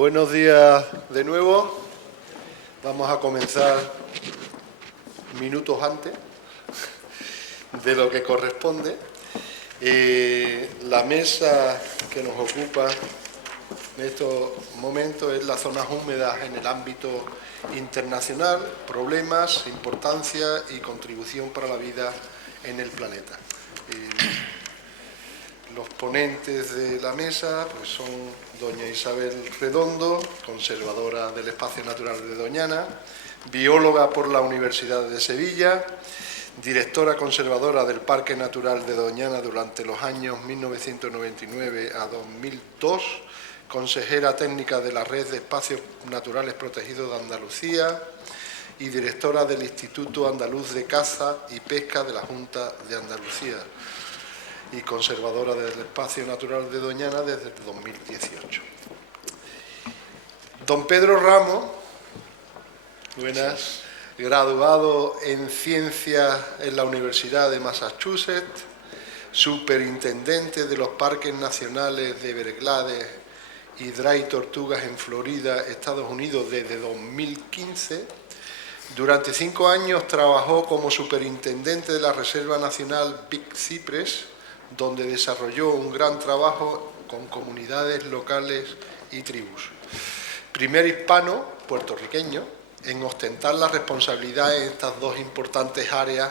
Buenos días de nuevo. Vamos a comenzar minutos antes de lo que corresponde. La mesa que nos ocupa en estos momentos es las zonas húmedas en el ámbito internacional, problemas, importancia y contribución para la vida en el planeta. Los ponentes de la mesa pues son doña Isabel Redondo, conservadora del Espacio Natural de Doñana, bióloga por la Universidad de Sevilla, directora conservadora del Parque Natural de Doñana durante los años 1999 a 2002, consejera técnica de la Red de Espacios Naturales Protegidos de Andalucía y directora del Instituto Andaluz de Caza y Pesca de la Junta de Andalucía y conservadora del Espacio Natural de Doñana desde el 2018. Don Pedro Ramos, buenas, graduado en Ciencias en la Universidad de Massachusetts, superintendente de los Parques Nacionales de Everglades y Dry Tortugas en Florida, Estados Unidos, desde 2015. Durante 5 años trabajó como superintendente de la Reserva Nacional Big Cypress, donde desarrolló un gran trabajo con comunidades locales y tribus. Primer hispano puertorriqueño en ostentar la responsabilidad en estas dos importantes áreas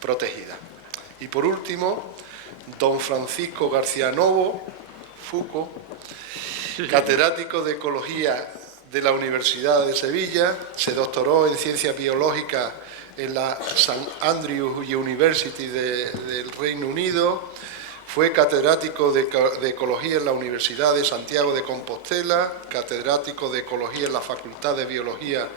protegidas. Y por último, don Francisco García Novo, Fuco, catedrático de Ecología de la Universidad de Sevilla, se doctoró en Ciencias Biológicas en la St. Andrews University del Reino Unido, fue catedrático de Ecología en la Universidad de Santiago de Compostela, catedrático de Ecología en la Facultad de Biología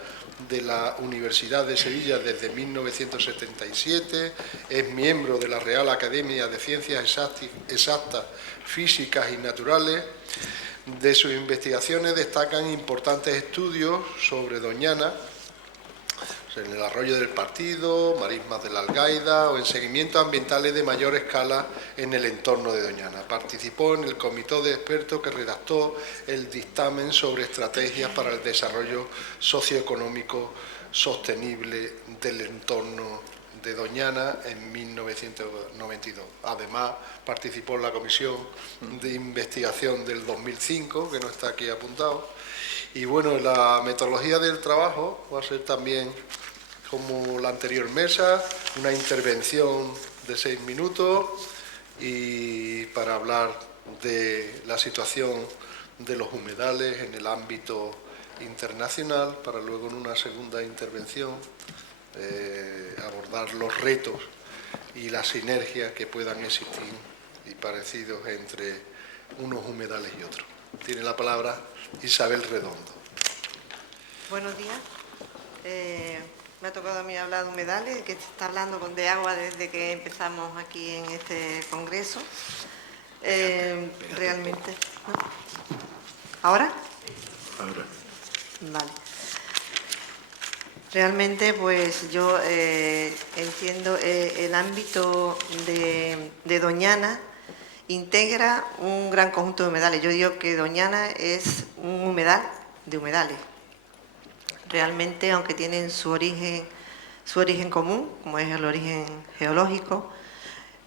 de la Universidad de Sevilla desde 1977, es miembro de la Real Academia de Ciencias Exactas, Físicas y Naturales. De sus investigaciones destacan importantes estudios sobre Doñana, en el arroyo del Partido, marismas de la Algaida o en seguimientos ambientales de mayor escala en el entorno de Doñana. Participó en el comité de expertos que redactó el dictamen sobre estrategias para el desarrollo socioeconómico sostenible del entorno de Doñana en 1992. Además, participó en la comisión de investigación del 2005, que no está aquí apuntado. Y bueno, la metodología del trabajo va a ser también, como la anterior mesa, una intervención de 6 minutos y para hablar de la situación de los humedales en el ámbito internacional, para luego en una segunda intervención abordar los retos y las sinergias que puedan existir y parecidos entre unos humedales y otros. Tiene la palabra Isabel Redondo. Buenos días. Me ha tocado a mí hablar de humedales, que se está hablando de agua desde que empezamos aquí en este congreso. Realmente... ¿no? ¿Ahora? Ahora. Vale. Realmente, pues yo entiendo el ámbito de Doñana integra un gran conjunto de humedales. Yo digo que Doñana es un humedal de humedales. Realmente, aunque tienen su origen común, como es el origen geológico,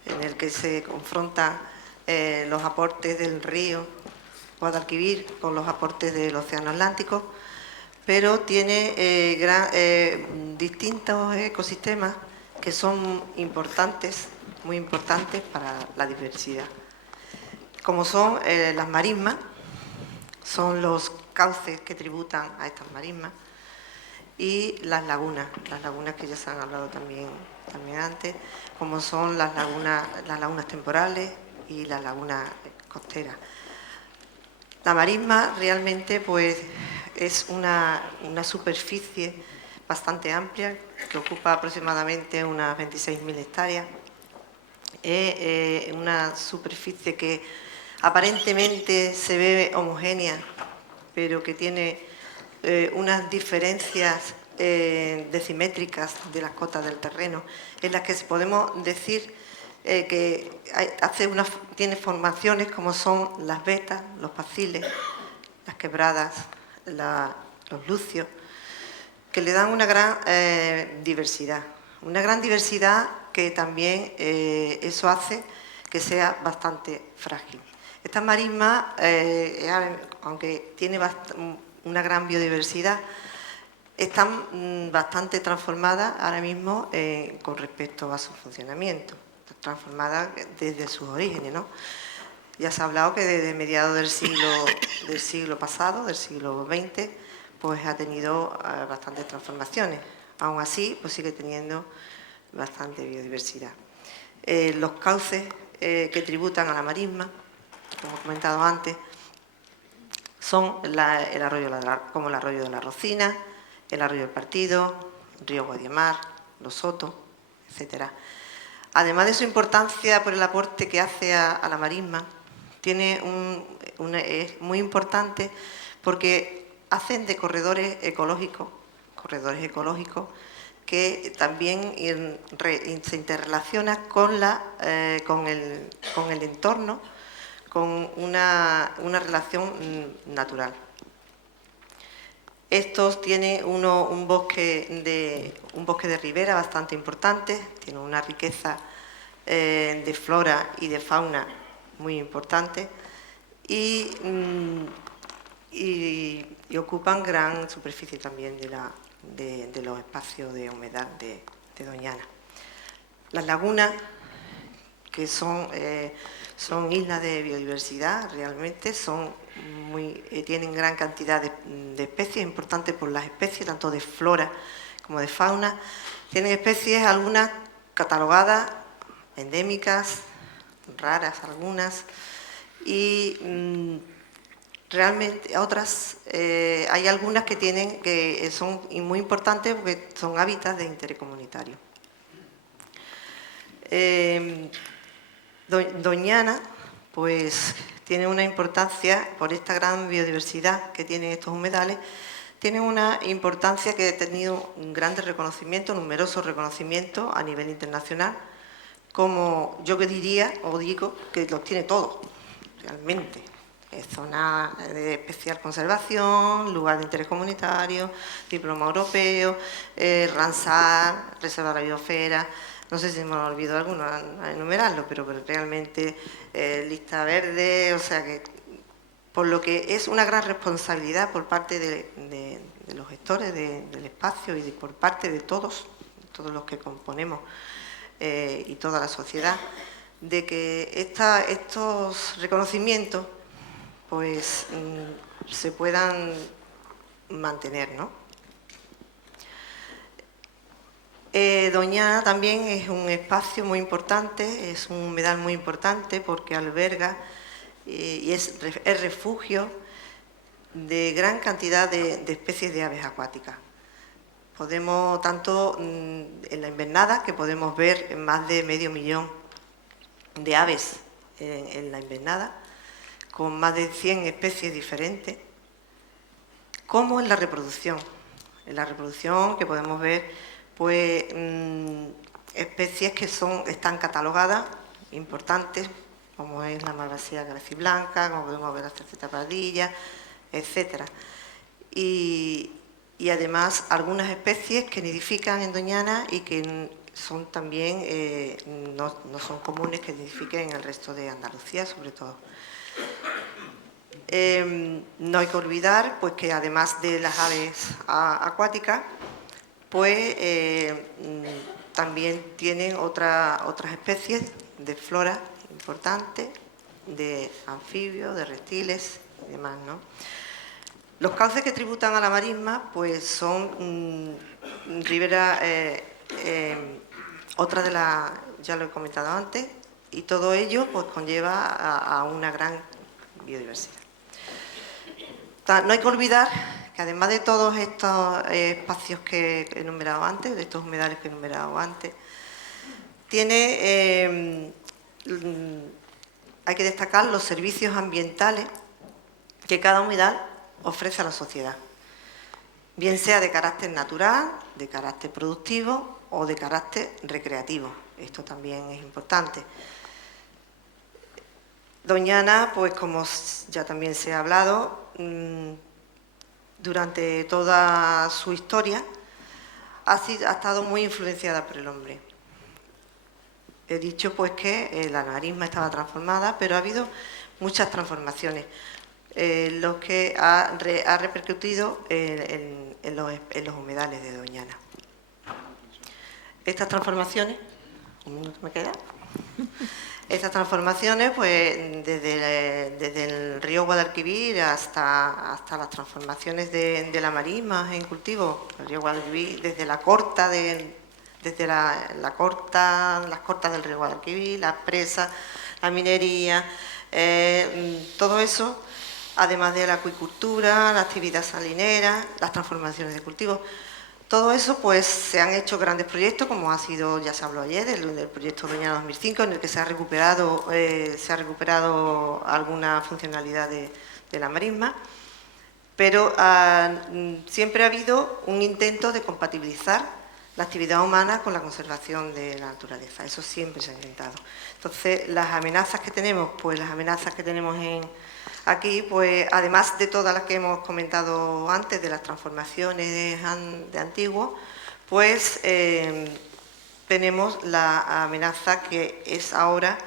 en el que se confrontan los aportes del río Guadalquivir con los aportes del Océano Atlántico, pero tiene distintos ecosistemas que son importantes, muy importantes para la diversidad, como son las marismas, son los cauces que tributan a estas marismas, y las lagunas que ya se han hablado también antes, como son las lagunas temporales y las lagunas costeras. La marisma realmente pues es una superficie bastante amplia que ocupa aproximadamente unas 26.000 hectáreas. Es una superficie que aparentemente se ve homogénea, pero que tiene unas diferencias decimétricas de las cotas del terreno, en las que podemos decir que tiene formaciones como son las vetas, los paciles, las quebradas, los lucios, que le dan una gran diversidad. Una gran diversidad que también eso hace que sea bastante frágil. Esta marisma, aunque tiene una gran biodiversidad, están bastante transformadas ahora mismo con respecto a su funcionamiento, transformadas desde sus orígenes, ¿no? Ya se ha hablado que desde mediados del siglo pasado, del siglo XX, pues ha tenido bastantes transformaciones. Aún así, pues sigue teniendo bastante biodiversidad. Los cauces que tributan a la marisma, como he comentado antes, son como el arroyo de la Rocina, el arroyo del Partido, el río Guadiamar, los Sotos, etc. Además de su importancia por el aporte que hace a la marisma, es muy importante porque hacen de corredores ecológicos que también se interrelacionan con el entorno, con una relación natural. Estos tienen un bosque de ribera bastante importante, tiene una riqueza de flora y de fauna muy importante y ocupan gran superficie también de los espacios de humedad de Doñana. Las lagunas, que son islas de biodiversidad, realmente tienen gran cantidad de especies, importantes por las especies, tanto de flora como de fauna. Tienen especies, algunas catalogadas, endémicas, raras algunas, y realmente otras, hay algunas que son muy importantes porque son hábitats de interés comunitario. Doñana, pues tiene una importancia, por esta gran biodiversidad que tienen estos humedales, tiene una importancia que ha tenido un gran reconocimiento, numerosos reconocimientos a nivel internacional, como yo que diría, o digo, que los tiene todos, realmente. Zona de especial conservación, lugar de interés comunitario, diploma europeo, Ramsar, reserva de la biosfera. No sé si me olvidado alguno a enumerarlo, pero realmente lista verde, o sea que por lo que es una gran responsabilidad por parte de los gestores del espacio y por parte de todos los que componemos y toda la sociedad, de que estos reconocimientos pues se puedan mantener, ¿no? Doñana también es un espacio muy importante, es un humedal muy importante porque alberga y es refugio de gran cantidad de especies de aves acuáticas. Podemos, tanto en la invernada, que podemos ver más de 500.000 de aves en la invernada, con más de 100 especies diferentes, como en la reproducción. En la reproducción que podemos ver pues especies que están catalogadas, importantes, como es la malvasía graciblanca, como podemos ver la cerceta pardilla, etc. Y además algunas especies que nidifican en Doñana y que son también no son comunes que nidifiquen en el resto de Andalucía, sobre todo. No hay que olvidar pues, que además de las aves acuáticas, pues también tienen otras especies de flora importantes, de anfibios, de reptiles y demás, ¿no? Los cauces que tributan a la marisma pues son ribera, otra de las, ya lo he comentado antes, y todo ello pues conlleva a una gran biodiversidad. No hay que olvidar que además de todos estos espacios que he enumerado antes, de estos humedales que he enumerado antes, hay que destacar los servicios ambientales que cada humedal ofrece a la sociedad, bien sea de carácter natural, de carácter productivo o de carácter recreativo. Esto también es importante. Doñana, pues como ya también se ha hablado, durante toda su historia ha estado muy influenciada por el hombre. He dicho pues que la marisma estaba transformada, pero ha habido muchas transformaciones, lo que ha repercutido en los humedales de Doñana. Estas transformaciones, un minuto me queda. Estas transformaciones, pues desde el río Guadalquivir hasta las transformaciones de la marisma en cultivo, el río Guadalquivir, desde la corta las cortas del río Guadalquivir, las presas, la minería, todo eso, además de la acuicultura, la actividad salinera, las transformaciones de cultivos. Todo eso, pues, se han hecho grandes proyectos, como ha sido, ya se habló ayer, del proyecto Doñana 2005, en el que se ha recuperado alguna funcionalidad de la marisma, pero siempre ha habido un intento de compatibilizar la actividad humana con la conservación de la naturaleza. Eso siempre se ha intentado. Entonces, las amenazas que tenemos, aquí, pues, además de todas las que hemos comentado antes, de las transformaciones de antiguo, pues tenemos la amenaza que es ahora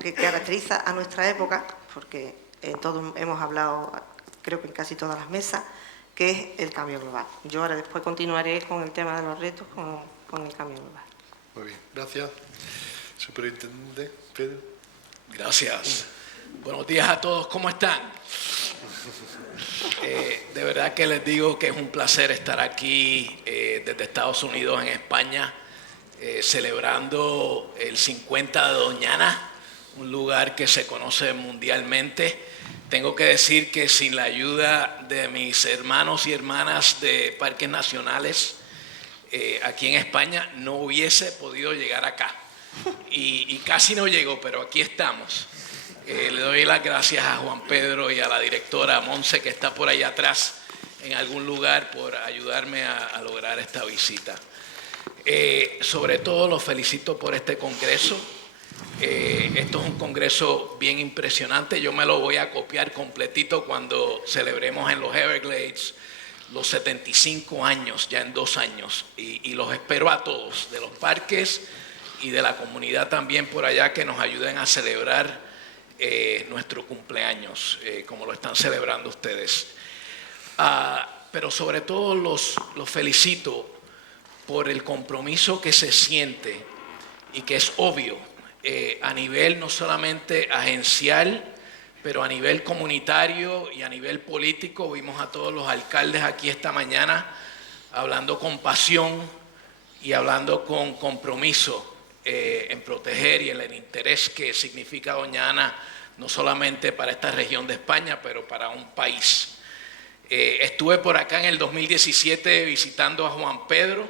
que caracteriza a nuestra época, porque todos hemos hablado, creo que en casi todas las mesas, que es el cambio global. Yo ahora después continuaré con el tema de los retos con el cambio global. Muy bien, gracias. Superintendente Pedro. Gracias. Buenos días a todos, ¿cómo están? De verdad que les digo que es un placer estar aquí desde Estados Unidos, en España, celebrando el 50 de Doñana, un lugar que se conoce mundialmente. Tengo que decir que sin la ayuda de mis hermanos y hermanas de Parques Nacionales, aquí en España no hubiese podido llegar acá. Y casi no llego, pero aquí estamos. Le doy las gracias a Juan Pedro y a la directora Monse, que está por allá atrás en algún lugar, por ayudarme a lograr esta visita. Sobre todo los felicito por este congreso. Esto es un congreso bien impresionante. Yo me lo voy a copiar completito cuando celebremos en los Everglades los 75 años, ya en 2 años. Y los espero a todos, de los parques y de la comunidad también por allá, que nos ayuden a celebrar nuestro cumpleaños, como lo están celebrando ustedes. Pero sobre todo los felicito por el compromiso que se siente y que es obvio a nivel no solamente agencial, pero a nivel comunitario y a nivel político. Vimos a todos los alcaldes aquí esta mañana hablando con pasión y hablando con compromiso en proteger y en el interés que significa Doñana, no solamente para esta región de España, pero para un país. Estuve por acá en el 2017 visitando a Juan Pedro,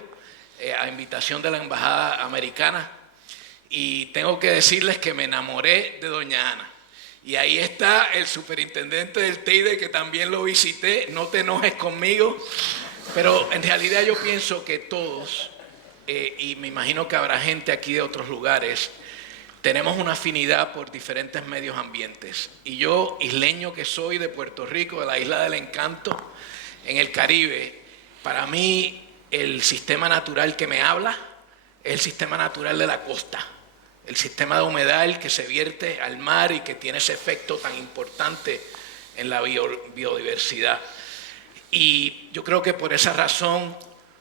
a invitación de la Embajada Americana, y tengo que decirles que me enamoré de Doña Ana. Y ahí está el superintendente del Teide, que también lo visité. No te enojes conmigo, pero en realidad yo pienso que todos, y me imagino que habrá gente aquí de otros lugares, tenemos una afinidad por diferentes medios ambientes. Y yo, isleño que soy, de Puerto Rico, de la Isla del Encanto, en el Caribe, para mí el sistema natural que me habla es el sistema natural de la costa. El sistema de humedal que se vierte al mar y que tiene ese efecto tan importante en la biodiversidad. Y yo creo que por esa razón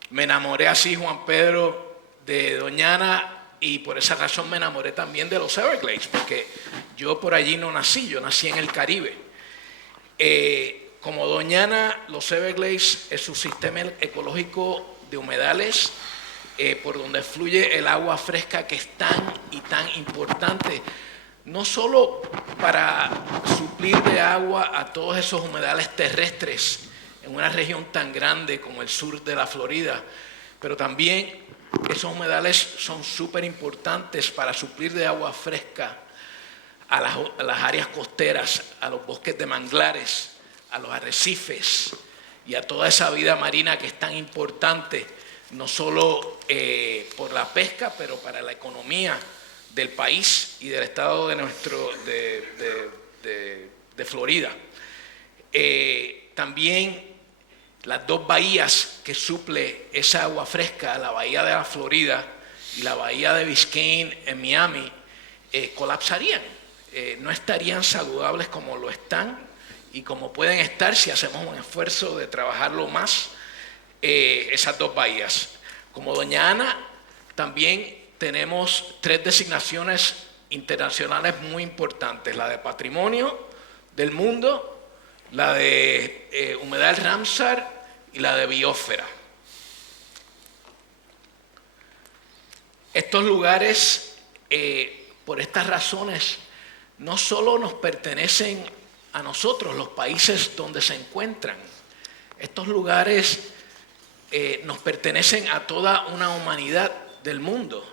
me enamoré así, Juan Pedro, de Doñana, y por esa razón me enamoré también de los Everglades, porque yo por allí no nací, yo nací en el Caribe. Como Doñana, los Everglades es un sistema ecológico de humedales por donde fluye el agua fresca, que es tan y tan importante, no solo para suplir de agua a todos esos humedales terrestres en una región tan grande como el sur de la Florida, pero también esos humedales son súper importantes para suplir de agua fresca a las áreas costeras, a los bosques de manglares, a los arrecifes y a toda esa vida marina que es tan importante, no solo por la pesca, pero para la economía del país y del estado de Florida. también las dos bahías que suple esa agua fresca, la bahía de la Florida y la bahía de Biscayne en Miami, colapsarían. No estarían saludables como lo están y como pueden estar si hacemos un esfuerzo de trabajarlo más, esas dos bahías. Como doña Ana, también tenemos 3 designaciones internacionales muy importantes: la de Patrimonio del Mundo, la de Humedal Ramsar y la de Biosfera. Estos lugares, por estas razones, no solo nos pertenecen a nosotros, los países donde se encuentran. Estos lugares nos pertenecen a toda una humanidad del mundo.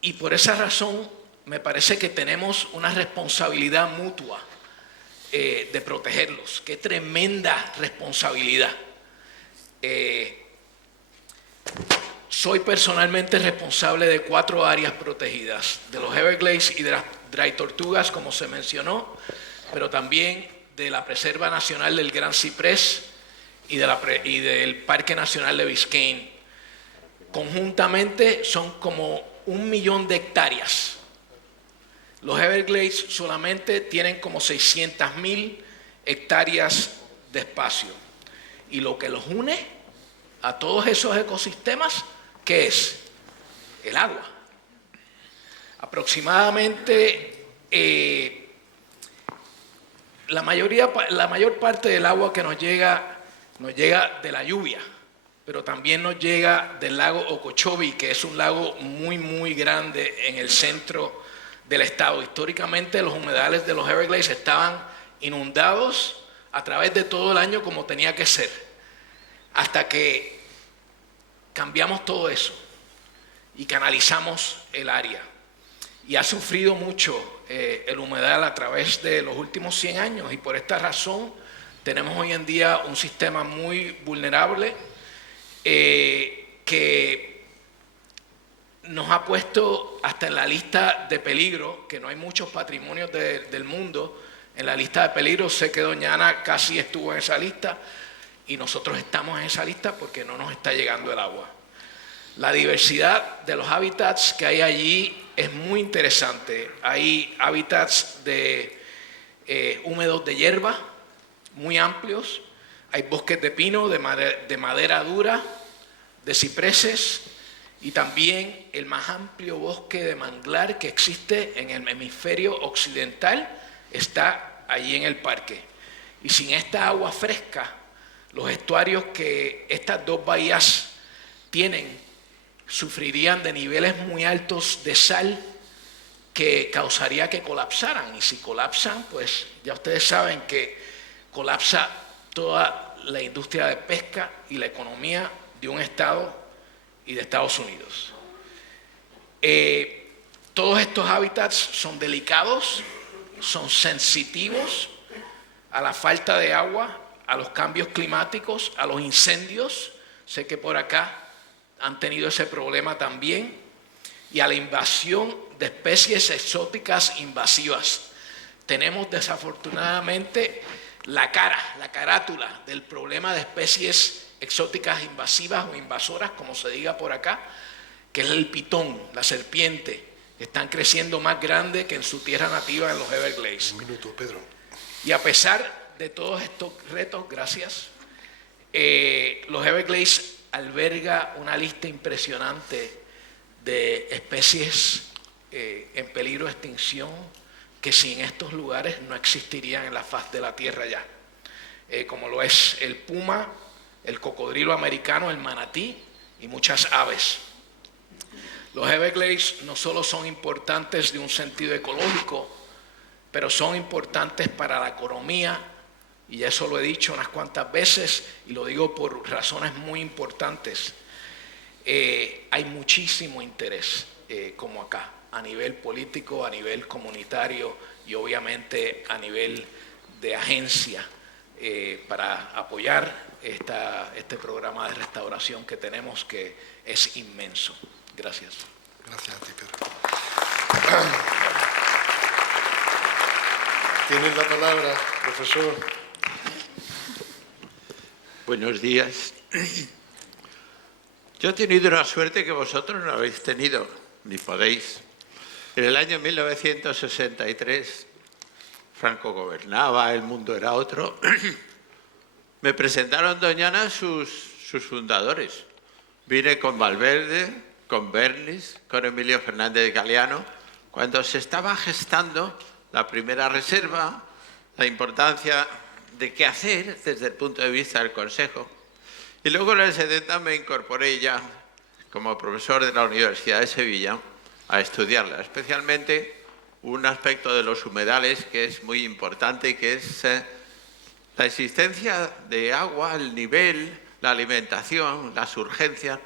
Y por esa razón me parece que tenemos una responsabilidad mutua de protegerlos. ¡Qué tremenda responsabilidad! Soy personalmente responsable de 4 áreas protegidas, de los Everglades y de las Dry Tortugas, como se mencionó, pero también de la Preserva Nacional del Gran Ciprés y del Parque Nacional de Biscayne. Conjuntamente son como 1 millón de hectáreas. Los Everglades solamente tienen como 600.000 hectáreas de espacio. Y lo que los une a todos esos ecosistemas, ¿qué es? El agua. Aproximadamente la mayor parte del agua que nos llega de la lluvia, pero también nos llega del lago Okeechobee, que es un lago muy, muy grande en el centro del estado. Históricamente los humedales de los Everglades estaban inundados a través de todo el año como tenía que ser, hasta que cambiamos todo eso y canalizamos el área. Y ha sufrido mucho el humedal a través de los últimos 100 años, y por esta razón tenemos hoy en día un sistema muy vulnerable que nos ha puesto hasta en la lista de peligro, que no hay muchos patrimonios del mundo en la lista de peligro. Sé que doña Ana casi estuvo en esa lista y nosotros estamos en esa lista porque no nos está llegando el agua. La diversidad de los hábitats que hay allí es muy interesante. Hay hábitats húmedos de hierba muy amplios, hay bosques de pino, de madera dura, de cipreses, y también el más amplio bosque de manglar que existe en el hemisferio occidental está allí en el parque. Y sin esta agua fresca, los estuarios que estas dos bahías tienen sufrirían de niveles muy altos de sal que causaría que colapsaran. Y si colapsan, pues ya ustedes saben que colapsa toda la industria de pesca y la economía de un estado y de Estados Unidos. Todos estos hábitats son delicados, son sensitivos a la falta de agua, a los cambios climáticos, a los incendios. Sé que por acá han tenido ese problema también, y a la invasión de especies exóticas invasivas. Tenemos desafortunadamente la carátula del problema de especies exóticas invasivas o invasoras, como se diga por acá, que es el pitón, la serpiente, que están creciendo más grande que en su tierra nativa en los Everglades. Un minuto, Pedro. Y a pesar de todos estos retos, gracias, los Everglades alberga una lista impresionante de especies en peligro de extinción que sin estos lugares no existirían en la faz de la tierra ya, como lo es el puma, el cocodrilo americano, el manatí y muchas aves. Los Everglades no solo son importantes de un sentido ecológico, pero son importantes para la economía, y eso lo he dicho unas cuantas veces y lo digo por razones muy importantes. Hay muchísimo interés, como acá, a nivel político, a nivel comunitario y obviamente a nivel de agencia, para apoyar este programa de restauración que tenemos, que es inmenso. Gracias. Gracias a ti, Pedro. Tienes la palabra, profesor. Buenos días. Yo he tenido una suerte que vosotros no habéis tenido, ni podéis. En el año 1963, Franco gobernaba, el mundo era otro. Me presentaron Doñana sus fundadores. Vine con Valverde, con Bernis, con Emilio Fernández Galeano, cuando se estaba gestando la primera reserva, la importancia de qué hacer desde el punto de vista del Consejo. Y luego en el 70 me incorporé ya como profesor de la Universidad de Sevilla a estudiarla, especialmente un aspecto de los humedales que es muy importante y que es la existencia de agua, el nivel, la alimentación, las urgencias,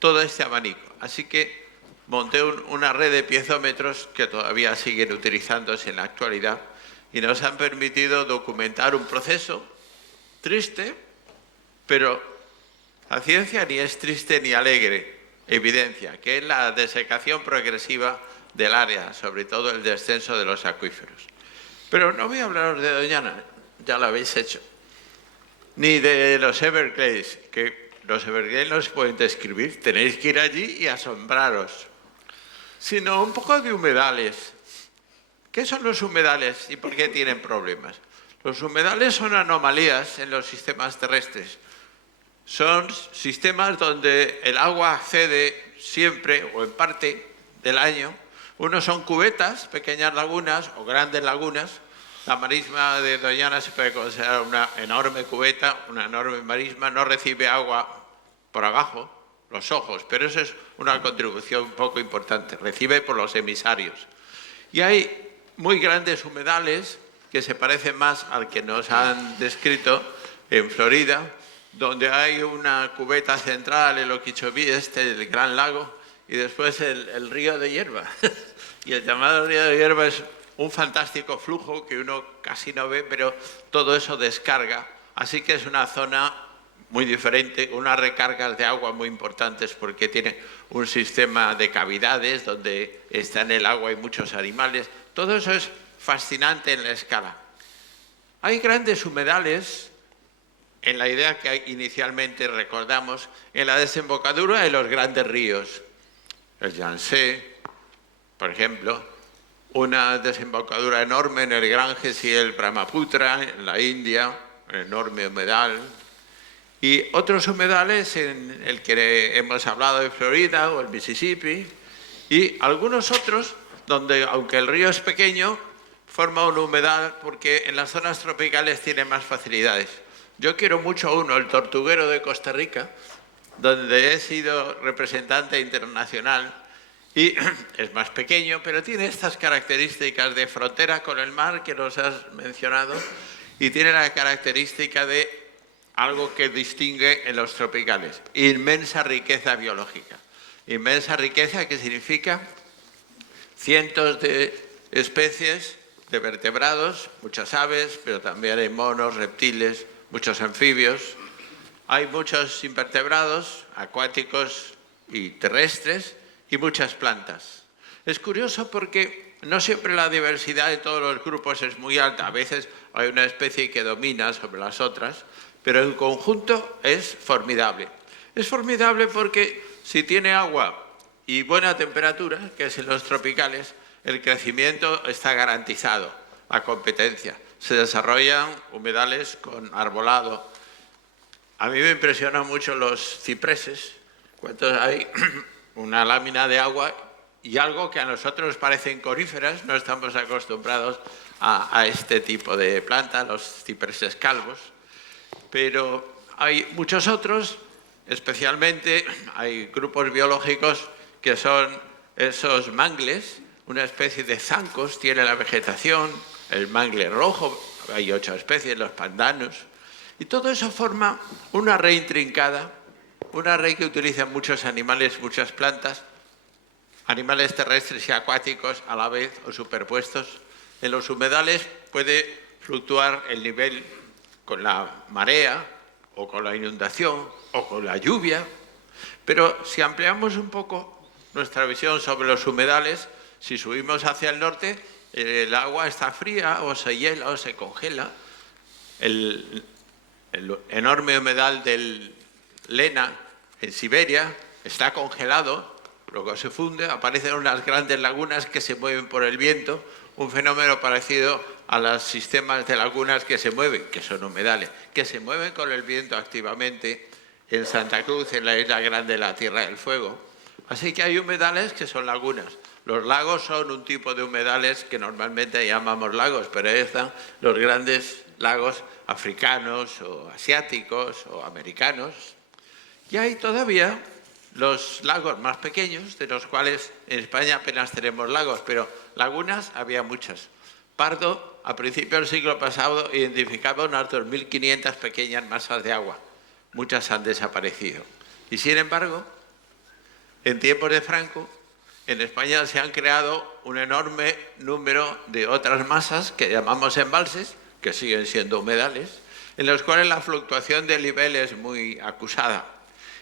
todo este abanico. Así que monté una red de piezómetros que todavía siguen utilizándose en la actualidad y nos han permitido documentar un proceso triste, pero la ciencia ni es triste ni alegre, evidencia, que es la desecación progresiva del área, sobre todo el descenso de los acuíferos. Pero no voy a hablaros de Doñana, ya lo habéis hecho, ni de los Everglades, que los Everglades no se pueden describir, tenéis que ir allí y asombraros, sino un poco de humedales. ¿Qué son los humedales y por qué tienen problemas? Los humedales son anomalías en los sistemas terrestres. Son sistemas donde el agua accede siempre o en parte del año. Unos son cubetas, pequeñas lagunas o grandes lagunas. La marisma de Doñana se puede considerar una enorme cubeta, una enorme marisma. No recibe agua por abajo, los ojos, pero eso es una contribución un poco importante. Recibe por los emisarios. Y hay muy grandes humedales que se parecen más al que nos han descrito en Florida, donde hay una cubeta central, el Okeechobee, el gran lago, y después el río de hierba. Y el llamado río de hierba es un fantástico flujo que uno casi no ve, pero todo eso descarga. Así que es una zona muy diferente, unas recargas de agua muy importantes porque tiene un sistema de cavidades donde está en el agua y muchos animales. Todo eso es fascinante en la escala. Hay grandes humedales, en la idea que inicialmente recordamos, en la desembocadura de los grandes ríos. El Yangtze, por ejemplo, una desembocadura enorme en el Ganges y el Brahmaputra, en la India, un enorme humedal. Y otros humedales en el que hemos hablado de Florida o el Mississippi, y algunos otros donde, aunque el río es pequeño, forma un humedal porque en las zonas tropicales tiene más facilidades. Yo quiero mucho uno, el Tortuguero de Costa Rica, donde he sido representante internacional y es más pequeño, pero tiene estas características de frontera con el mar que nos has mencionado y tiene la característica de algo que distingue en los tropicales, inmensa riqueza biológica. Inmensa riqueza que significa cientos de especies de vertebrados, muchas aves, pero también hay monos, reptiles, muchos anfibios. Hay muchos invertebrados, acuáticos y terrestres, y muchas plantas. Es curioso porque no siempre la diversidad de todos los grupos es muy alta. A veces hay una especie que domina sobre las otras, pero en conjunto es formidable. Es formidable porque si tiene agua y buena temperatura, que es en los tropicales, el crecimiento está garantizado, la competencia. Se desarrollan humedales con arbolado. A mí me impresionan mucho los cipreses, cuando hay una lámina de agua y algo que a nosotros nos parecen coníferas, no estamos acostumbrados a este tipo de planta, los cipreses calvos, pero hay muchos otros, especialmente hay grupos biológicos que son esos mangles, una especie de zancos, tiene la vegetación, el mangle rojo, hay 8 especies, los pandanus, y todo eso forma una red intrincada, una red que utilizan muchos animales, muchas plantas, animales terrestres y acuáticos a la vez o superpuestos. En los humedales puede fluctuar el nivel con la marea o con la inundación o con la lluvia, pero si ampliamos un poco nuestra visión sobre los humedales, si subimos hacia el norte, el agua está fría o se hiela o se congela. el enorme humedal del Lena, en Siberia, está congelado, luego se funde, aparecen unas grandes lagunas que se mueven por el viento, un fenómeno parecido a los sistemas de lagunas que se mueven, que son humedales, que se mueven con el viento activamente en Santa Cruz, en la isla grande de la Tierra del Fuego. Así que hay humedales que son lagunas. Los lagos son un tipo de humedales que normalmente llamamos lagos, pero ahí están los grandes lagos africanos o asiáticos o americanos. Y hay todavía los lagos más pequeños, de los cuales en España apenas tenemos lagos, pero lagunas había muchas. Pardo, a principios del siglo pasado, identificaba unas 2.500 pequeñas masas de agua. Muchas han desaparecido. Y sin embargo, en tiempos de Franco, en España se han creado un enorme número de otras masas que llamamos embalses, que siguen siendo humedales, en los cuales la fluctuación del nivel es muy acusada.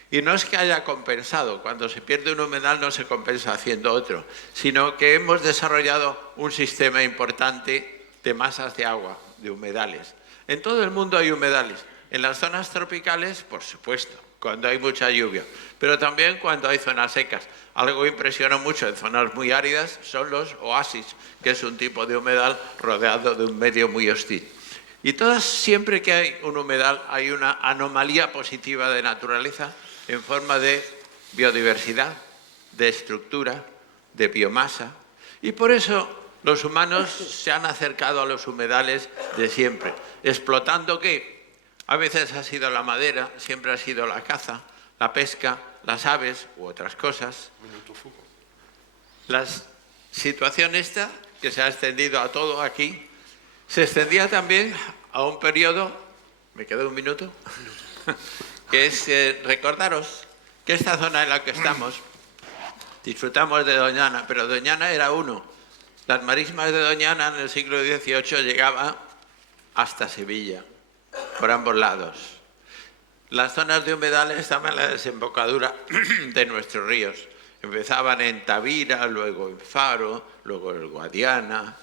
Y no es que haya compensado, cuando se pierde un humedal no se compensa haciendo otro, sino que hemos desarrollado un sistema importante de masas de agua, de humedales. En todo el mundo hay humedales. En las zonas tropicales, por supuesto, cuando hay mucha lluvia, pero también cuando hay zonas secas. Algo que impresiona mucho en zonas muy áridas son los oasis, que es un tipo de humedal rodeado de un medio muy hostil. Y siempre que hay un humedal hay una anomalía positiva de naturaleza en forma de biodiversidad, de estructura, de biomasa. Y por eso los humanos se han acercado a los humedales de siempre, explotando ¿qué? A veces ha sido la madera, siempre ha sido la caza, la pesca, las aves u otras cosas. La situación esta, que se ha extendido a todo aquí, se extendía también a un periodo, ¿me queda un minuto? Que es recordaros que esta zona en la que estamos, disfrutamos de Doñana, pero Doñana era uno. Las marismas de Doñana en el siglo XVIII llegaban hasta Sevilla, por ambos lados. Las zonas de humedales estaban en la desembocadura de nuestros ríos. Empezaban en Tavira, luego en Faro, luego en el Guadiana,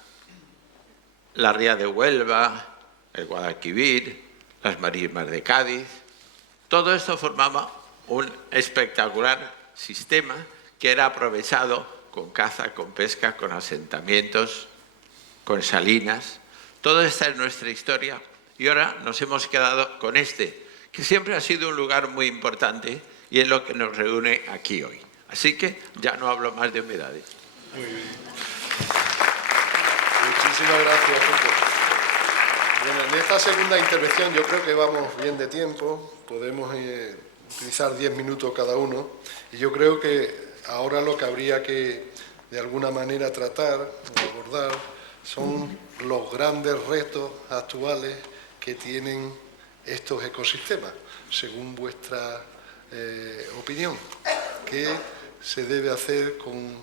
la ría de Huelva, el Guadalquivir, las marismas de Cádiz. Todo esto formaba un espectacular sistema que era aprovechado con caza, con pesca, con asentamientos, con salinas. Todo esto es nuestra historia y ahora nos hemos quedado con este, que siempre ha sido un lugar muy importante y es lo que nos reúne aquí hoy. Así que ya no hablo más de humedades. Muy bien. Muchísimas gracias, Pepe. Bueno, en esta segunda intervención yo creo que vamos bien de tiempo, podemos utilizar 10 minutos cada uno y yo creo que ahora lo que habría que de alguna manera tratar o abordar son los grandes retos actuales que tienen estos ecosistemas, según vuestra opinión. ¿Qué se debe hacer con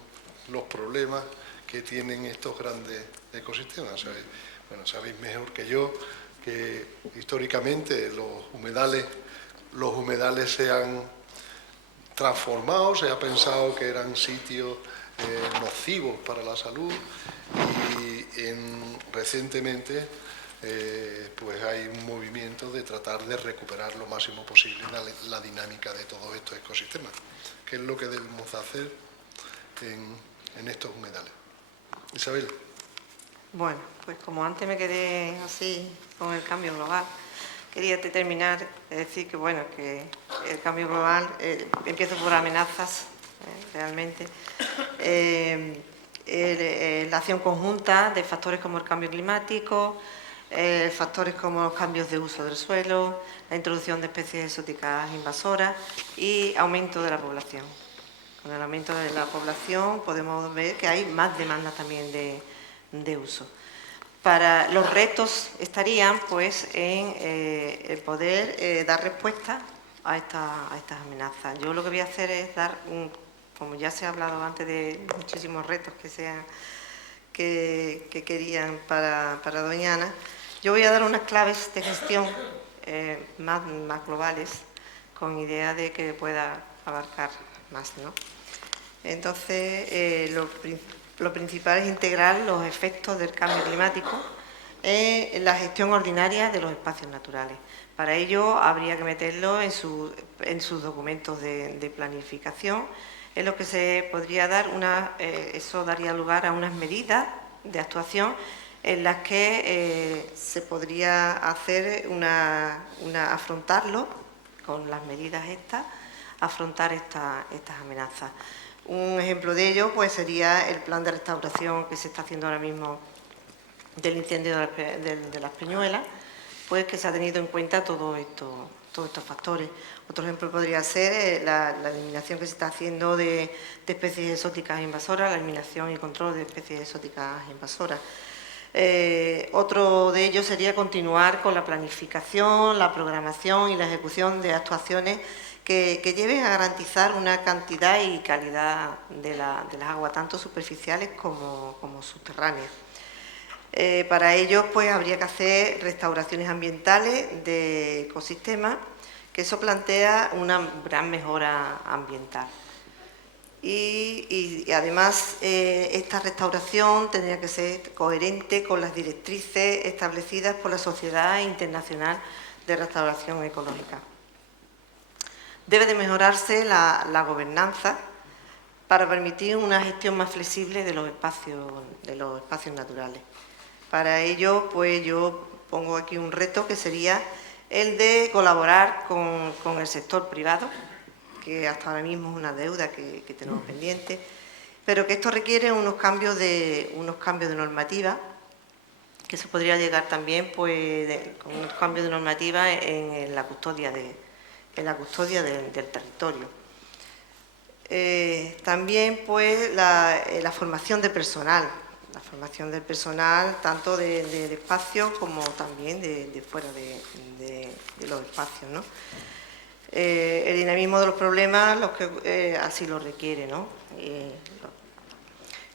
los problemas que tienen estos grandes ecosistemas? Bueno, sabéis mejor que yo que históricamente los humedales se han transformado, se ha pensado que eran sitios nocivos para la salud y recientemente pues hay un movimiento de tratar de recuperar lo máximo posible la dinámica de todos estos ecosistemas. ¿Qué es lo que debemos hacer en estos humedales? Isabel. Bueno, pues como antes me quedé así con el cambio global, quería terminar de decir que bueno, que el cambio global empieza por amenazas, realmente. La acción conjunta de factores como el cambio climático, factores como los cambios de uso del suelo, la introducción de especies exóticas invasoras y aumento de la población. Con el aumento de la población podemos ver que hay más demanda también de uso. Para los retos estarían pues en el poder dar respuesta a estas amenazas. Yo lo que voy a hacer es dar como ya se ha hablado antes de muchísimos retos que querían para Doñana, yo voy a dar unas claves de gestión más globales con idea de que pueda abarcar más, ¿no? Entonces, lo principal es integrar los efectos del cambio climático en la gestión ordinaria de los espacios naturales. Para ello habría que meterlo en sus documentos de planificación, en lo que se podría dar eso daría lugar a unas medidas de actuación en las que se podría hacer afrontarlo con las medidas afrontar estas amenazas. Un ejemplo de ello pues sería el plan de restauración que se está haciendo ahora mismo del incendio de las Peñuelas, pues que se ha tenido en cuenta todos estos factores. Otro ejemplo podría ser la eliminación que se está haciendo de especies exóticas invasoras, la eliminación y control de especies exóticas invasoras. Otro de ellos sería continuar con la planificación, la programación y la ejecución de actuaciones que lleven a garantizar una cantidad y calidad de las aguas, tanto superficiales como subterráneas. Para ello, pues, habría que hacer restauraciones ambientales de ecosistemas, que eso plantea una gran mejora ambiental. Y además, esta restauración tendría que ser coherente con las directrices establecidas por la Sociedad Internacional de Restauración Ecológica. Debe de mejorarse la gobernanza para permitir una gestión más flexible de los espacios naturales. Para ello, pues yo pongo aquí un reto que sería el de colaborar con el sector privado, que hasta ahora mismo es una deuda que tenemos pendiente, pero que esto requiere unos cambios de normativa, que se podría llegar también pues, con unos cambios de normativa en la custodia del territorio. También pues la formación de personal. La formación del personal, tanto de espacios como también de fuera de los espacios, ¿no? El dinamismo de los problemas así lo requiere, ¿no?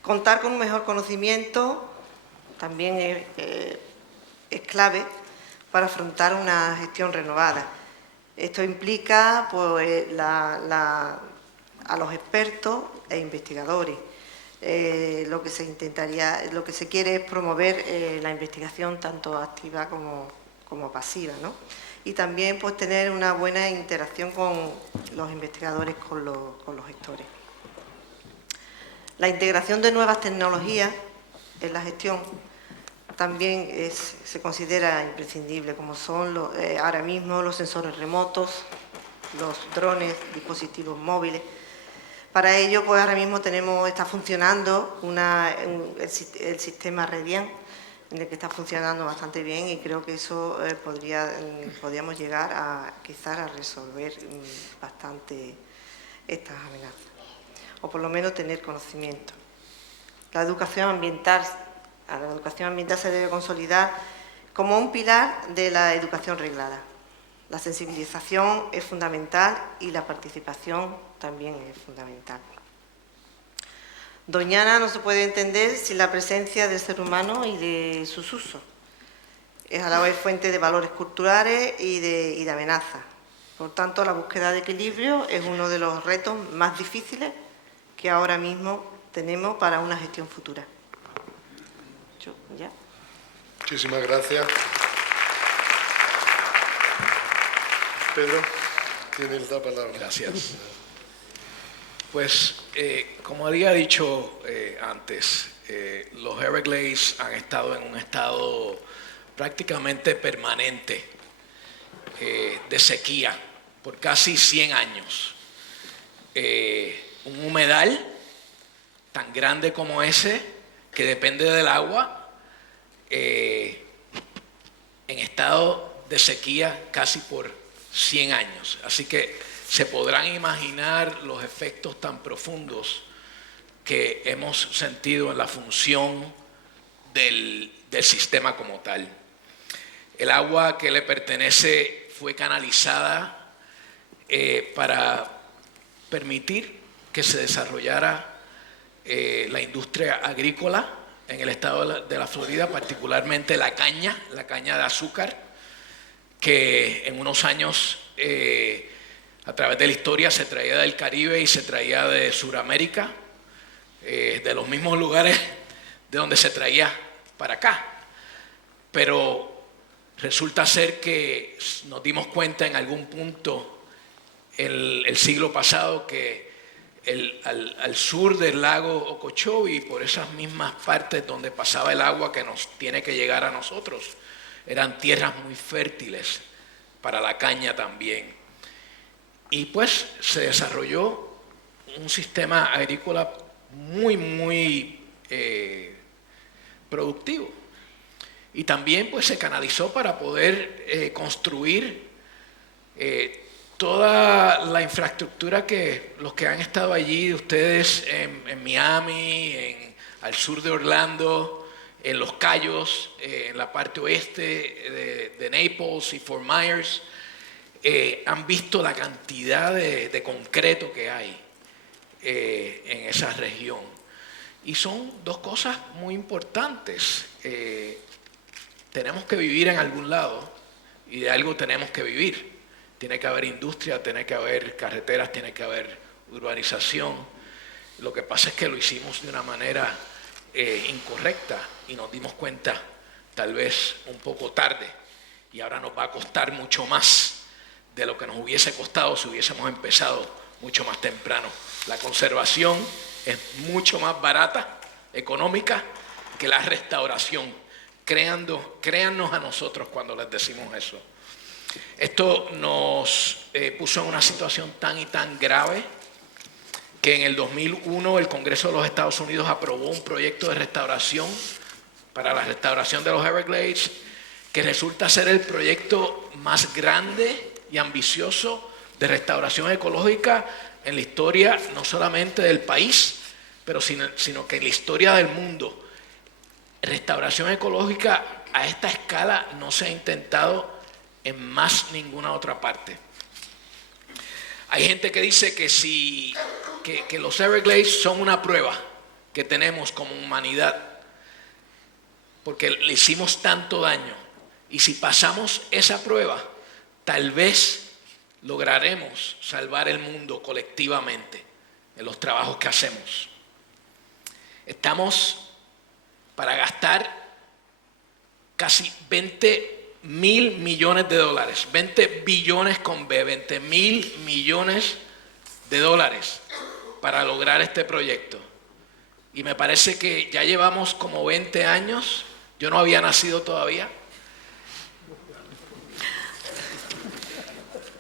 Contar con un mejor conocimiento también es clave para afrontar una gestión renovada. Esto implica pues, a los expertos e investigadores. Lo que se quiere es promover la investigación tanto activa como pasiva, ¿no? Y también pues, tener una buena interacción con los investigadores, con los gestores. La integración de nuevas tecnologías en la gestión también se considera imprescindible, como son ahora mismo los sensores remotos, los drones, dispositivos móviles. Para ello, pues ahora mismo está funcionando el sistema Redian, en el que está funcionando bastante bien, y creo que eso podríamos llegar quizás a resolver bastante estas amenazas, o por lo menos tener conocimiento. La educación ambiental se debe consolidar como un pilar de la educación reglada. La sensibilización es fundamental y la participación también es fundamental. Doñana no se puede entender sin la presencia del ser humano y de sus usos. Es a la vez fuente de valores culturales y de amenazas. Por tanto, la búsqueda de equilibrio es uno de los retos más difíciles que ahora mismo tenemos para una gestión futura. ¿Ya? Muchísimas gracias. Pedro, tienes la palabra. Gracias. Pues, como había dicho antes, los Everglades han estado en un estado prácticamente permanente de sequía por casi 100 años. Un humedal tan grande como ese, que depende del agua, en estado de sequía casi por 100 años. Así que se podrán imaginar los efectos tan profundos que hemos sentido en la función del sistema como tal. El agua que le pertenece fue canalizada para permitir que se desarrollara la industria agrícola en el estado de la Florida, particularmente la caña de azúcar, que en unos años a través de la historia se traía del Caribe y se traía de Sudamérica, de los mismos lugares de donde se traía para acá. pero resulta ser que nos dimos cuenta en algún punto el siglo pasado que al sur del lago Okeechobee, por esas mismas partes donde pasaba el agua que nos tiene que llegar a nosotros, eran tierras muy fértiles para la caña también. Y pues se desarrolló un sistema agrícola muy productivo. Y también pues se canalizó para poder construir toda la infraestructura que los que han estado allí, ustedes en Miami, al sur de Orlando, en Los Cayos, en la parte oeste de Naples y Fort Myers, han visto la cantidad de concreto que hay en esa región. Y son dos cosas muy importantes. Tenemos que vivir en algún lado y de algo tenemos que vivir. Tiene que haber industria, tiene que haber carreteras, tiene que haber urbanización. Lo que pasa es que lo hicimos de una manera incorrecta y nos dimos cuenta tal vez un poco tarde, y ahora nos va a costar mucho más de lo que nos hubiese costado si hubiésemos empezado mucho más temprano. La conservación es mucho más barata, económica, que la restauración. Créannos a nosotros cuando les decimos eso. Esto nos puso en una situación tan y tan grave que en el 2001 el Congreso de los Estados Unidos aprobó un proyecto de restauración para la restauración de los Everglades, que resulta ser el proyecto más grande y ambicioso de restauración ecológica en la historia, no solamente del país, pero sino que en la historia del mundo. Restauración ecológica a esta escala no se ha intentado en más ninguna otra parte. Hay gente que dice que los Everglades son una prueba que tenemos como humanidad, porque le hicimos tanto daño, y si pasamos esa prueba, tal vez lograremos salvar el mundo colectivamente en los trabajos que hacemos. Estamos para gastar casi 20.000 millones de dólares, 20 billones con B, 20.000 millones de dólares para lograr este proyecto. Y me parece que ya llevamos como 20 años, yo no había nacido todavía.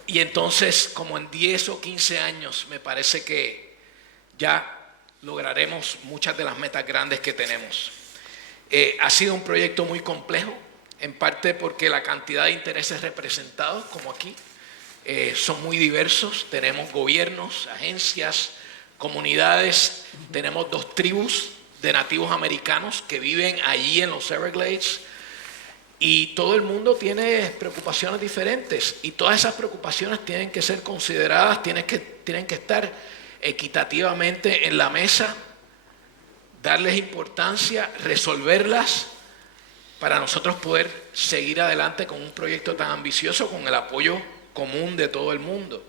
Y entonces, como en 10 o 15 años, me parece que ya lograremos muchas de las metas grandes que tenemos. Ha sido un proyecto muy complejo, en parte porque la cantidad de intereses representados, como aquí, son muy diversos. Tenemos gobiernos, agencias, comunidades, tenemos 2 tribus de nativos americanos que viven allí en los Everglades, y todo el mundo tiene preocupaciones diferentes, y todas esas preocupaciones tienen que ser consideradas, tienen que estar equitativamente en la mesa, darles importancia, resolverlas, para nosotros poder seguir adelante con un proyecto tan ambicioso con el apoyo común de todo el mundo.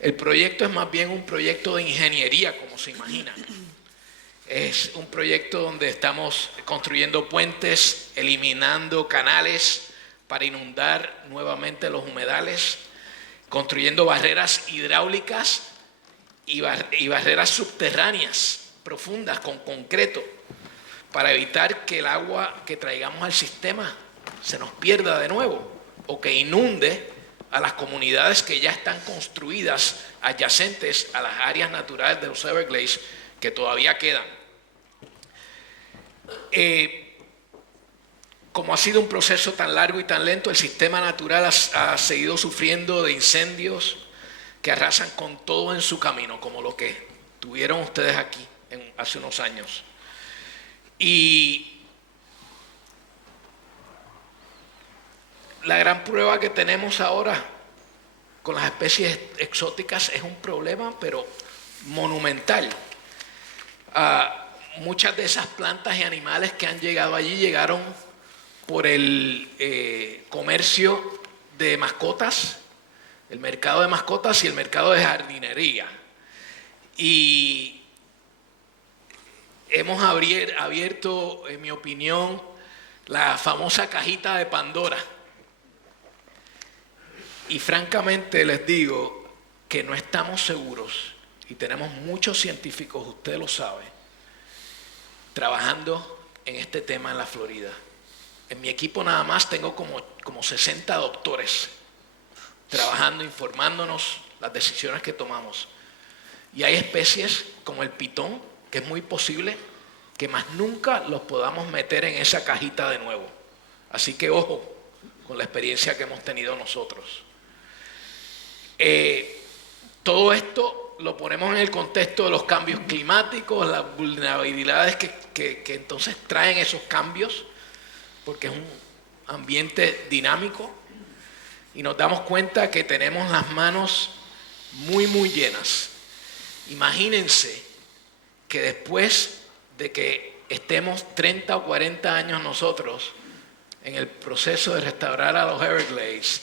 El proyecto es más bien un proyecto de ingeniería, como se imaginan. Es un proyecto donde estamos construyendo puentes, eliminando canales para inundar nuevamente los humedales, construyendo barreras hidráulicas y barreras subterráneas profundas con concreto, para evitar que el agua que traigamos al sistema se nos pierda de nuevo o que inunde a las comunidades que ya están construidas adyacentes a las áreas naturales de los Everglades que todavía quedan. Como ha sido un proceso tan largo y tan lento, el sistema natural ha seguido sufriendo de incendios que arrasan con todo en su camino, como lo que tuvieron ustedes aquí hace unos años. Y la gran prueba que tenemos ahora con las especies exóticas es un problema, pero monumental. Muchas de esas plantas y animales que han llegado allí llegaron por el comercio de mascotas, el mercado de mascotas y el mercado de jardinería. Y hemos abierto, en mi opinión, la famosa cajita de Pandora. Y francamente les digo que no estamos seguros, y tenemos muchos científicos, usted lo sabe, trabajando en este tema en la Florida. En mi equipo nada más tengo como 60 doctores trabajando, informándonos las decisiones que tomamos. Y hay especies como el pitón, que es muy posible que más nunca los podamos meter en esa cajita de nuevo. Así que ojo con la experiencia que hemos tenido nosotros. Todo esto lo ponemos en el contexto de los cambios climáticos, las vulnerabilidades que entonces traen esos cambios, porque es un ambiente dinámico, y nos damos cuenta que tenemos las manos muy, muy llenas. Imagínense que después de que estemos 30 o 40 años nosotros en el proceso de restaurar a los Everglades,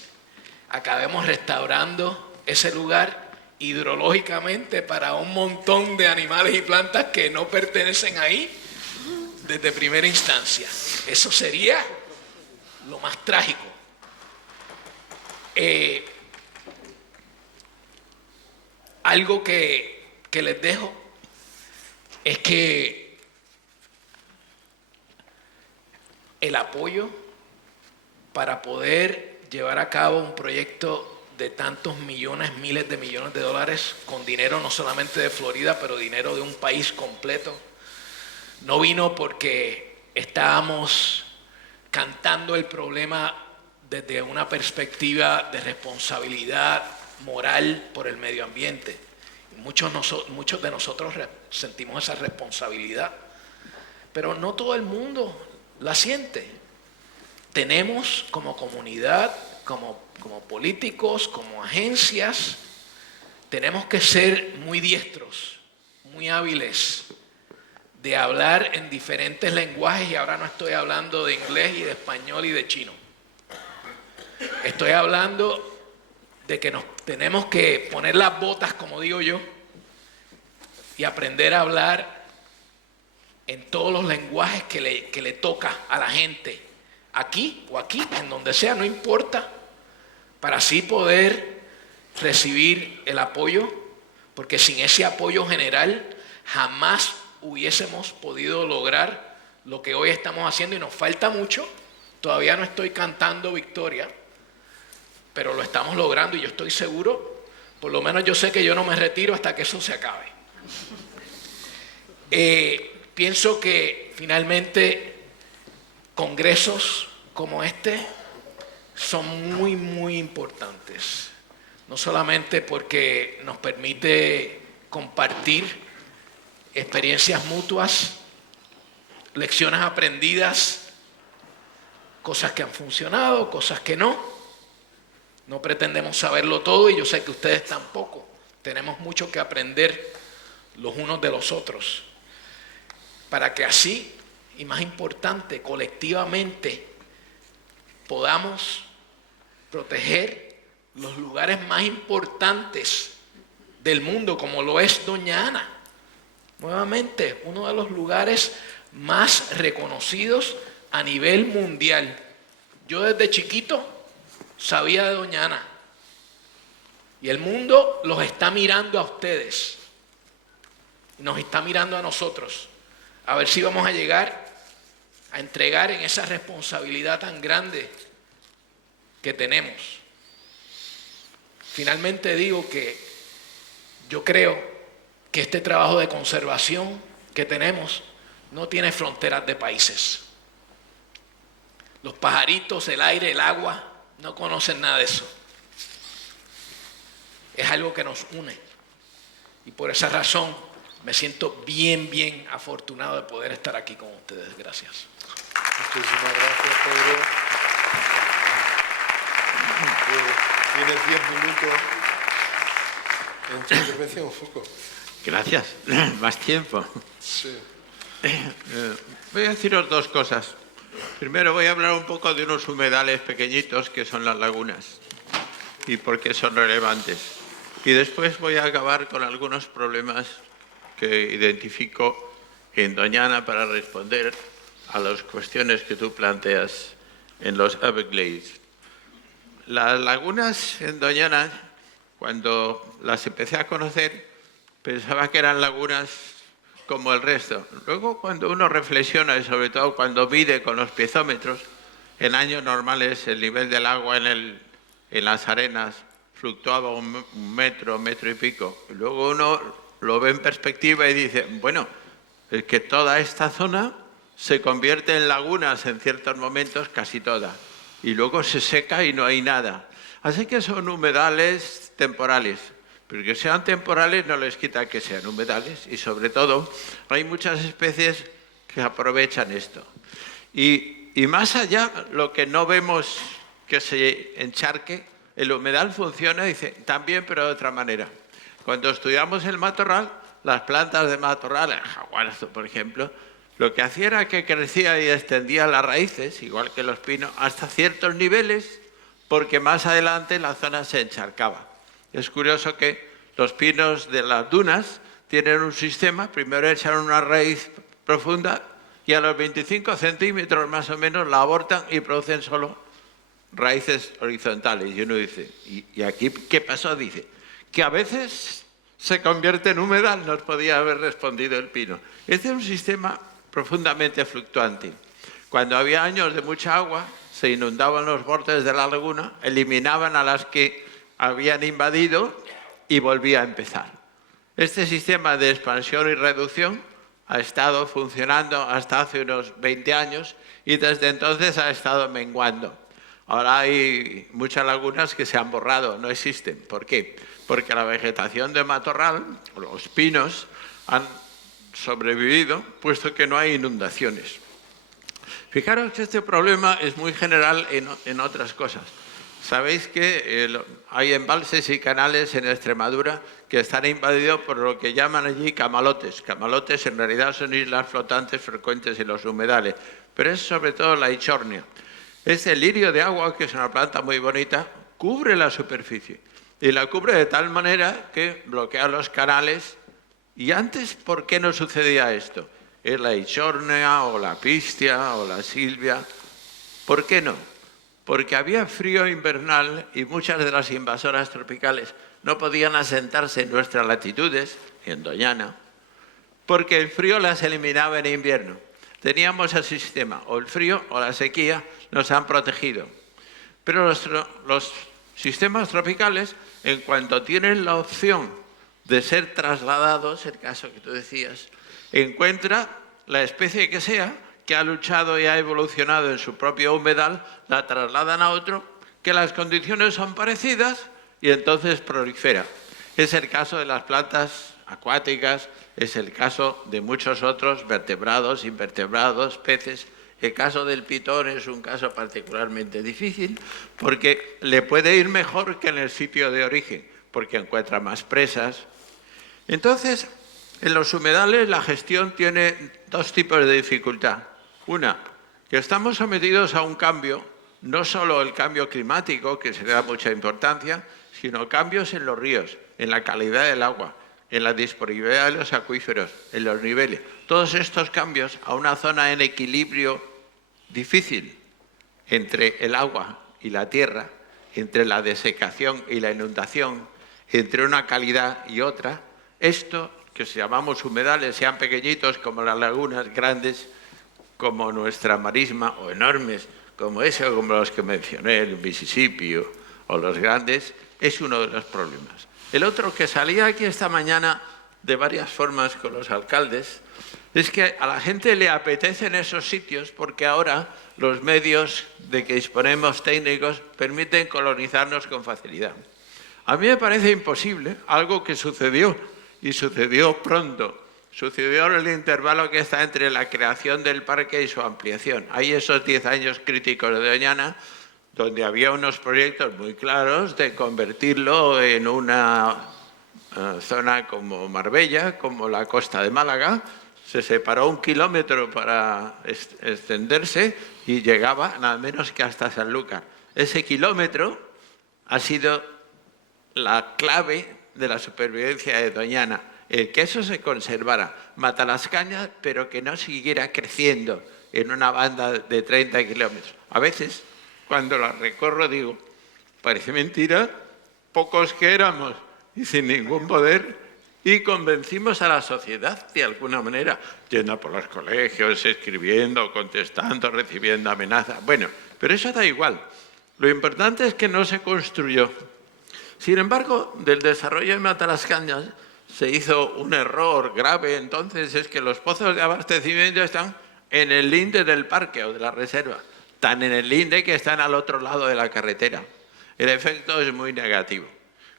acabemos restaurando ese lugar hidrológicamente para un montón de animales y plantas que no pertenecen ahí desde primera instancia. Eso sería lo más trágico. Algo que les dejo es que el apoyo para poder llevar a cabo un proyecto de tantos millones, miles de millones de dólares, con dinero no solamente de Florida, pero dinero de un país completo, no vino porque estábamos cantando el problema desde una perspectiva de responsabilidad moral por el medio ambiente. Muchos de nosotros sentimos esa responsabilidad, pero no todo el mundo la siente. Tenemos como comunidad, como políticos, como agencias, tenemos que ser muy diestros, muy hábiles de hablar en diferentes lenguajes, y ahora no estoy hablando de inglés y de español y de chino. Estoy hablando de que nos tenemos que poner las botas, como digo yo, y aprender a hablar en todos los lenguajes que le toca a la gente, aquí o aquí, en donde sea, no importa, para así poder recibir el apoyo, porque sin ese apoyo general jamás hubiésemos podido lograr lo que hoy estamos haciendo, y nos falta mucho. Todavía no estoy cantando victoria, pero lo estamos logrando, y yo estoy seguro, por lo menos yo sé que yo no me retiro hasta que eso se acabe. Pienso que finalmente congresos como este son muy, muy importantes, no solamente porque nos permite compartir experiencias mutuas, lecciones aprendidas, cosas que han funcionado, cosas que no. No pretendemos saberlo todo, y yo sé que ustedes tampoco. Tenemos mucho que aprender los unos de los otros, para que así, y más importante, colectivamente podamos proteger los lugares más importantes del mundo, como lo es Doña Ana. Nuevamente, uno de los lugares más reconocidos a nivel mundial. Yo desde chiquito sabía de Doña Ana, y el mundo los está mirando a ustedes, nos está mirando a nosotros, a ver si vamos a llegar a entregar en esa responsabilidad tan grande que tenemos. Finalmente digo que yo creo que este trabajo de conservación que tenemos no tiene fronteras de países. Los pajaritos, el aire, el agua no conocen nada de eso. Es algo que nos une, y por esa razón me siento bien, bien afortunado de poder estar aquí con ustedes. Gracias. Muchísimas gracias, Pedro. Tienes 10 minutos en tu intervención, Foucault. Gracias. Más tiempo. Sí. Voy a deciros dos cosas. Primero voy a hablar un poco de unos humedales pequeñitos que son las lagunas y por qué son relevantes. Y después voy a acabar con algunos problemas que identifico en Doña Ana para responder a las cuestiones que tú planteas en los Everglades. Las lagunas en Doñana, cuando las empecé a conocer, pensaba que eran lagunas como el resto. Luego, cuando uno reflexiona, y sobre todo cuando mide con los piezómetros, en años normales el nivel del agua en las arenas fluctuaba un metro, metro y pico. Y luego uno lo ve en perspectiva y dice, bueno, es que toda esta zona se convierte en lagunas en ciertos momentos, casi toda, y luego se seca y no hay nada. Así que son humedales temporales, pero que sean temporales no les quita que sean humedales, y sobre todo hay muchas especies que aprovechan esto. Y más allá, lo que no vemos que se encharque, el humedal funciona, dice, también, pero de otra manera. Cuando estudiamos el matorral, las plantas de matorral, el jaguarzo, por ejemplo, lo que hacía era que crecía y extendía las raíces, igual que los pinos, hasta ciertos niveles, porque más adelante la zona se encharcaba. Es curioso que los pinos de las dunas tienen un sistema, primero echan una raíz profunda y a los 25 centímetros más o menos la abortan y producen solo raíces horizontales. Y uno dice, ¿y aquí qué pasó? Dice, que a veces se convierte en humedal, nos podía haber respondido el pino. Este es un sistema profundamente fluctuante. Cuando había años de mucha agua, se inundaban los bordes de la laguna, eliminaban a las que habían invadido y volvía a empezar. Este sistema de expansión y reducción ha estado funcionando hasta hace unos 20 años y desde entonces ha estado menguando. Ahora hay muchas lagunas que se han borrado, no existen. ¿Por qué? Porque la vegetación de matorral, los pinos, han sobrevivido, puesto que no hay inundaciones. Fijaros que este problema es muy general en otras cosas. Sabéis que hay embalses y canales en Extremadura que están invadidos por lo que llaman allí camalotes. Camalotes en realidad son islas flotantes frecuentes en los humedales, pero es sobre todo la ichornia. Este lirio de agua, que es una planta muy bonita, cubre la superficie y la cubre de tal manera que bloquea los canales. ¿Y antes por qué no sucedía esto? ¿Es la ichornia o la pistia o la silvia? ¿Por qué no? Porque había frío invernal y muchas de las invasoras tropicales no podían asentarse en nuestras latitudes, en Doñana, porque el frío las eliminaba en invierno. Teníamos el sistema, o el frío o la sequía nos han protegido. Pero los sistemas tropicales, en cuanto tienen la opción de ser trasladados, el caso que tú decías, encuentra la especie que sea, que ha luchado y ha evolucionado en su propio humedal, la trasladan a otro, que las condiciones son parecidas y entonces prolifera. Es el caso de las plantas acuáticas, es el caso de muchos otros vertebrados, invertebrados, peces. El caso del pitón es un caso particularmente difícil porque le puede ir mejor que en el sitio de origen, porque encuentra más presas. Entonces, en los humedales la gestión tiene dos tipos de dificultad. Una, que estamos sometidos a un cambio, no solo el cambio climático, que se le da mucha importancia, sino cambios en los ríos, en la calidad del agua, en la disponibilidad de los acuíferos, en los niveles. Todos estos cambios a una zona en equilibrio difícil entre el agua y la tierra, entre la desecación y la inundación, entre una calidad y otra, esto que llamamos humedales, sean pequeñitos como las lagunas, grandes como nuestra marisma, o enormes como ese o como los que mencioné, el Mississippi o los grandes, es uno de los problemas. El otro que salía aquí esta mañana de varias formas con los alcaldes es que a la gente le apetecen esos sitios porque ahora los medios de que disponemos técnicos permiten colonizarnos con facilidad. A mí me parece imposible algo que sucedió y sucedió pronto. Sucedió en el intervalo que está entre la creación del parque y su ampliación. Hay esos 10 años críticos de Doñana, donde había unos proyectos muy claros de convertirlo en una zona como Marbella, como la costa de Málaga. Se separó 1 kilómetro para extenderse y llegaba nada menos que hasta Sanlúcar. Ese kilómetro ha sido la clave de la supervivencia de Doñana. El que eso se conservara, Matalascañas, pero que no siguiera creciendo en una banda de 30 kilómetros. A veces, cuando la recorro, digo, parece mentira, pocos que éramos y sin ningún poder, y convencimos a la sociedad de alguna manera, yendo por los colegios, escribiendo, contestando, recibiendo amenazas. Bueno, pero eso da igual. Lo importante es que no se construyó. Sin embargo, del desarrollo de Matalascañas se hizo un error grave, entonces es que los pozos de abastecimiento están en el linde del parque o de la reserva, tan en el linde que están al otro lado de la carretera. El efecto es muy negativo.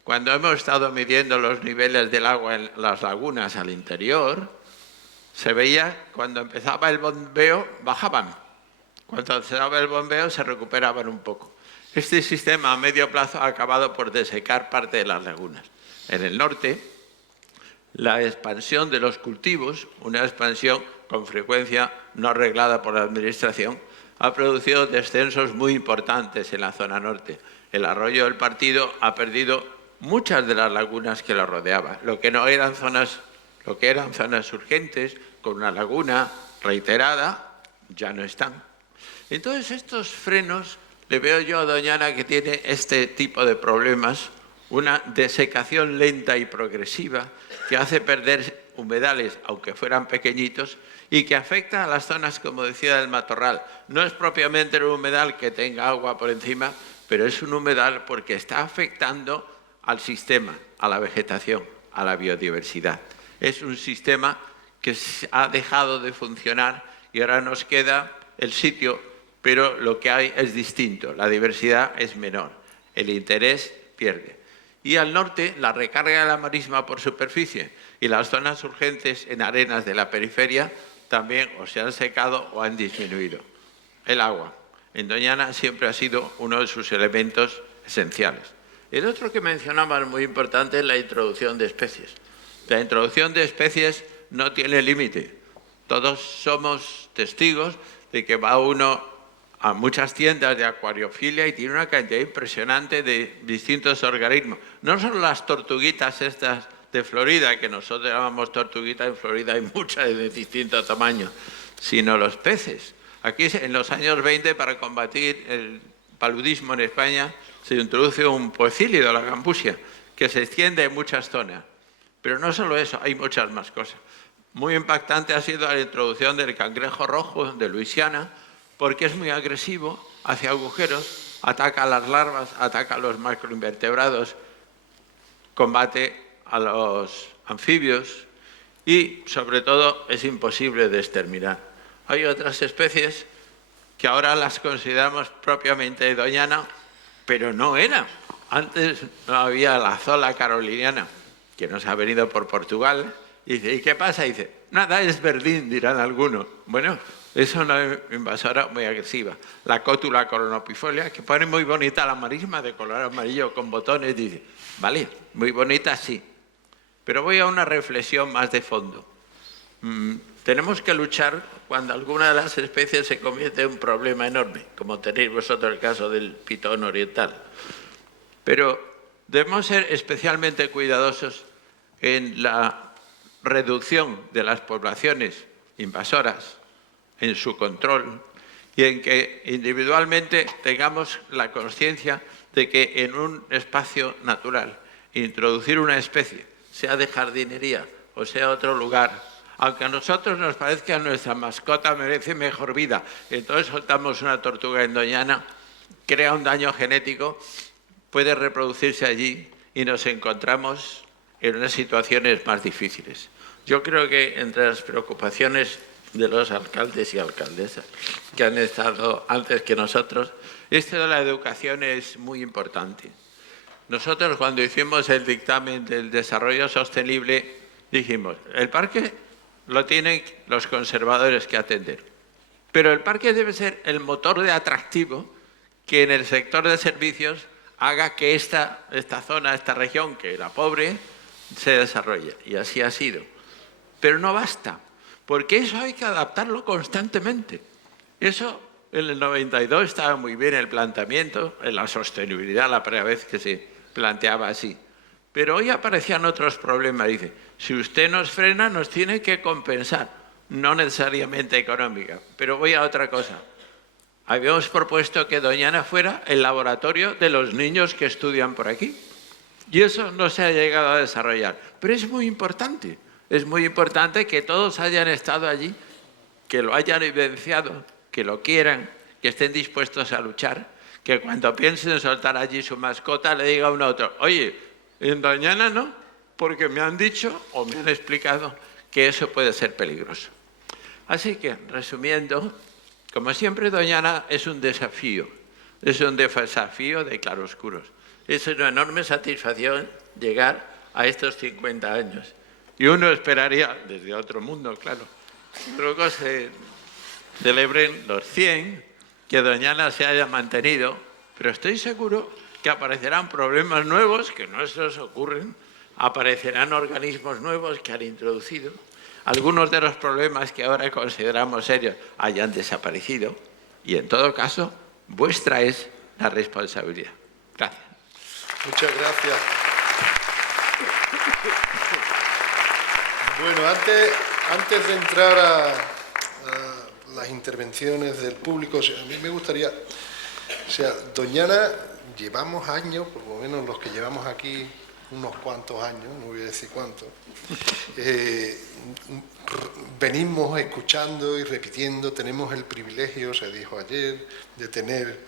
Cuando hemos estado midiendo los niveles del agua en las lagunas al interior, se veía cuando empezaba el bombeo, bajaban. Cuando empezaba el bombeo, se recuperaban un poco. Este sistema a medio plazo ha acabado por desecar parte de las lagunas. En el norte, la expansión de los cultivos, una expansión con frecuencia no arreglada por la Administración, ha producido descensos muy importantes en la zona norte. El arroyo del Partido ha perdido muchas de las lagunas que lo rodeaban. Lo que eran zonas urgentes, con una laguna reiterada, ya no están. Entonces, estos frenos, le veo yo a Doñana que tiene este tipo de problemas, una desecación lenta y progresiva que hace perder humedales, aunque fueran pequeñitos, y que afecta a las zonas, como decía, del matorral. No es propiamente un humedal que tenga agua por encima, pero es un humedal porque está afectando al sistema, a la vegetación, a la biodiversidad. Es un sistema que ha dejado de funcionar y ahora nos queda el sitio, pero lo que hay es distinto, la diversidad es menor, el interés pierde. Y al norte, la recarga de la marisma por superficie y las zonas urgentes en arenas de la periferia también o se han secado o han disminuido. El agua. En Doñana siempre ha sido uno de sus elementos esenciales. El otro que mencionaba muy importante es la introducción de especies. La introducción de especies no tiene límite. Todos somos testigos de que va uno a muchas tiendas de acuariofilia y tiene una cantidad impresionante de distintos organismos. No solo las tortuguitas estas de Florida, que nosotros llamamos tortuguitas, en Florida hay muchas de distintos tamaños, sino los peces. Aquí en los años 20, para combatir el paludismo en España, se introduce un poecílido, la gambusia, que se extiende en muchas zonas. Pero no solo eso, hay muchas más cosas. Muy impactante ha sido la introducción del cangrejo rojo de Luisiana, porque es muy agresivo, hace agujeros, ataca a las larvas, ataca a los macroinvertebrados, combate a los anfibios y, sobre todo, es imposible de exterminar. Hay otras especies que ahora las consideramos propiamente de Doñana, pero no era. Antes no había la zola caroliniana, que nos ha venido por Portugal. Y dice, ¿y qué pasa? Y dice, nada, es verdín, dirán algunos. Bueno, es una invasora muy agresiva. La cótula coronopifolia, que pone muy bonita la marisma de color amarillo con botones, dice, vale, muy bonita sí. Pero voy a una reflexión más de fondo. Tenemos que luchar cuando alguna de las especies se convierte en un problema enorme, como tenéis vosotros el caso del pitón oriental. Pero debemos ser especialmente cuidadosos en la reducción de las poblaciones invasoras, en su control y en que individualmente tengamos la conciencia de que en un espacio natural introducir una especie, sea de jardinería o sea otro lugar, aunque a nosotros nos parezca que nuestra mascota merece mejor vida, entonces soltamos una tortuga en Doñana, crea un daño genético, puede reproducirse allí y nos encontramos en unas situaciones más difíciles. Yo creo que entre las preocupaciones de los alcaldes y alcaldesas que han estado antes que nosotros, esto de la educación es muy importante. Nosotros cuando hicimos el dictamen del desarrollo sostenible dijimos, el parque lo tienen los conservadores que atender, pero el parque debe ser el motor de atractivo que en el sector de servicios haga que esta zona, esta región, que era pobre, se desarrolle. Y así ha sido. Pero no basta, porque eso hay que adaptarlo constantemente. Eso en el 92 estaba muy bien el planteamiento, en la sostenibilidad, la primera vez que se planteaba así. Pero hoy aparecían otros problemas. Dice, si usted nos frena, nos tiene que compensar. no necesariamente económica. Pero voy a otra cosa. Habíamos propuesto que Doñana fuera el laboratorio de los niños que estudian por aquí. Y eso no se ha llegado a desarrollar. Pero es muy importante. Es muy importante que todos hayan estado allí, que lo hayan vivenciado, que lo quieran, que estén dispuestos a luchar, que cuando piensen soltar allí su mascota le diga a un otro, oye, en Doñana no, porque me han dicho o me han explicado que eso puede ser peligroso. Así que, resumiendo, como siempre, Doñana es un desafío de claroscuros. Es una enorme satisfacción llegar a estos 50 años. Y uno esperaría, desde otro mundo, claro, luego se celebren los 100, que Doñana se haya mantenido, pero estoy seguro que aparecerán problemas nuevos que no se os ocurren, aparecerán organismos nuevos que han introducido, algunos de los problemas que ahora consideramos serios hayan desaparecido y, en todo caso, vuestra es la responsabilidad. Gracias. Muchas gracias. Bueno, antes de entrar a las intervenciones del público, a mí me gustaría, Doñana, llevamos años, por lo menos los que llevamos aquí unos cuantos años, no voy a decir cuántos, venimos escuchando y repitiendo, tenemos el privilegio, se dijo ayer, de tener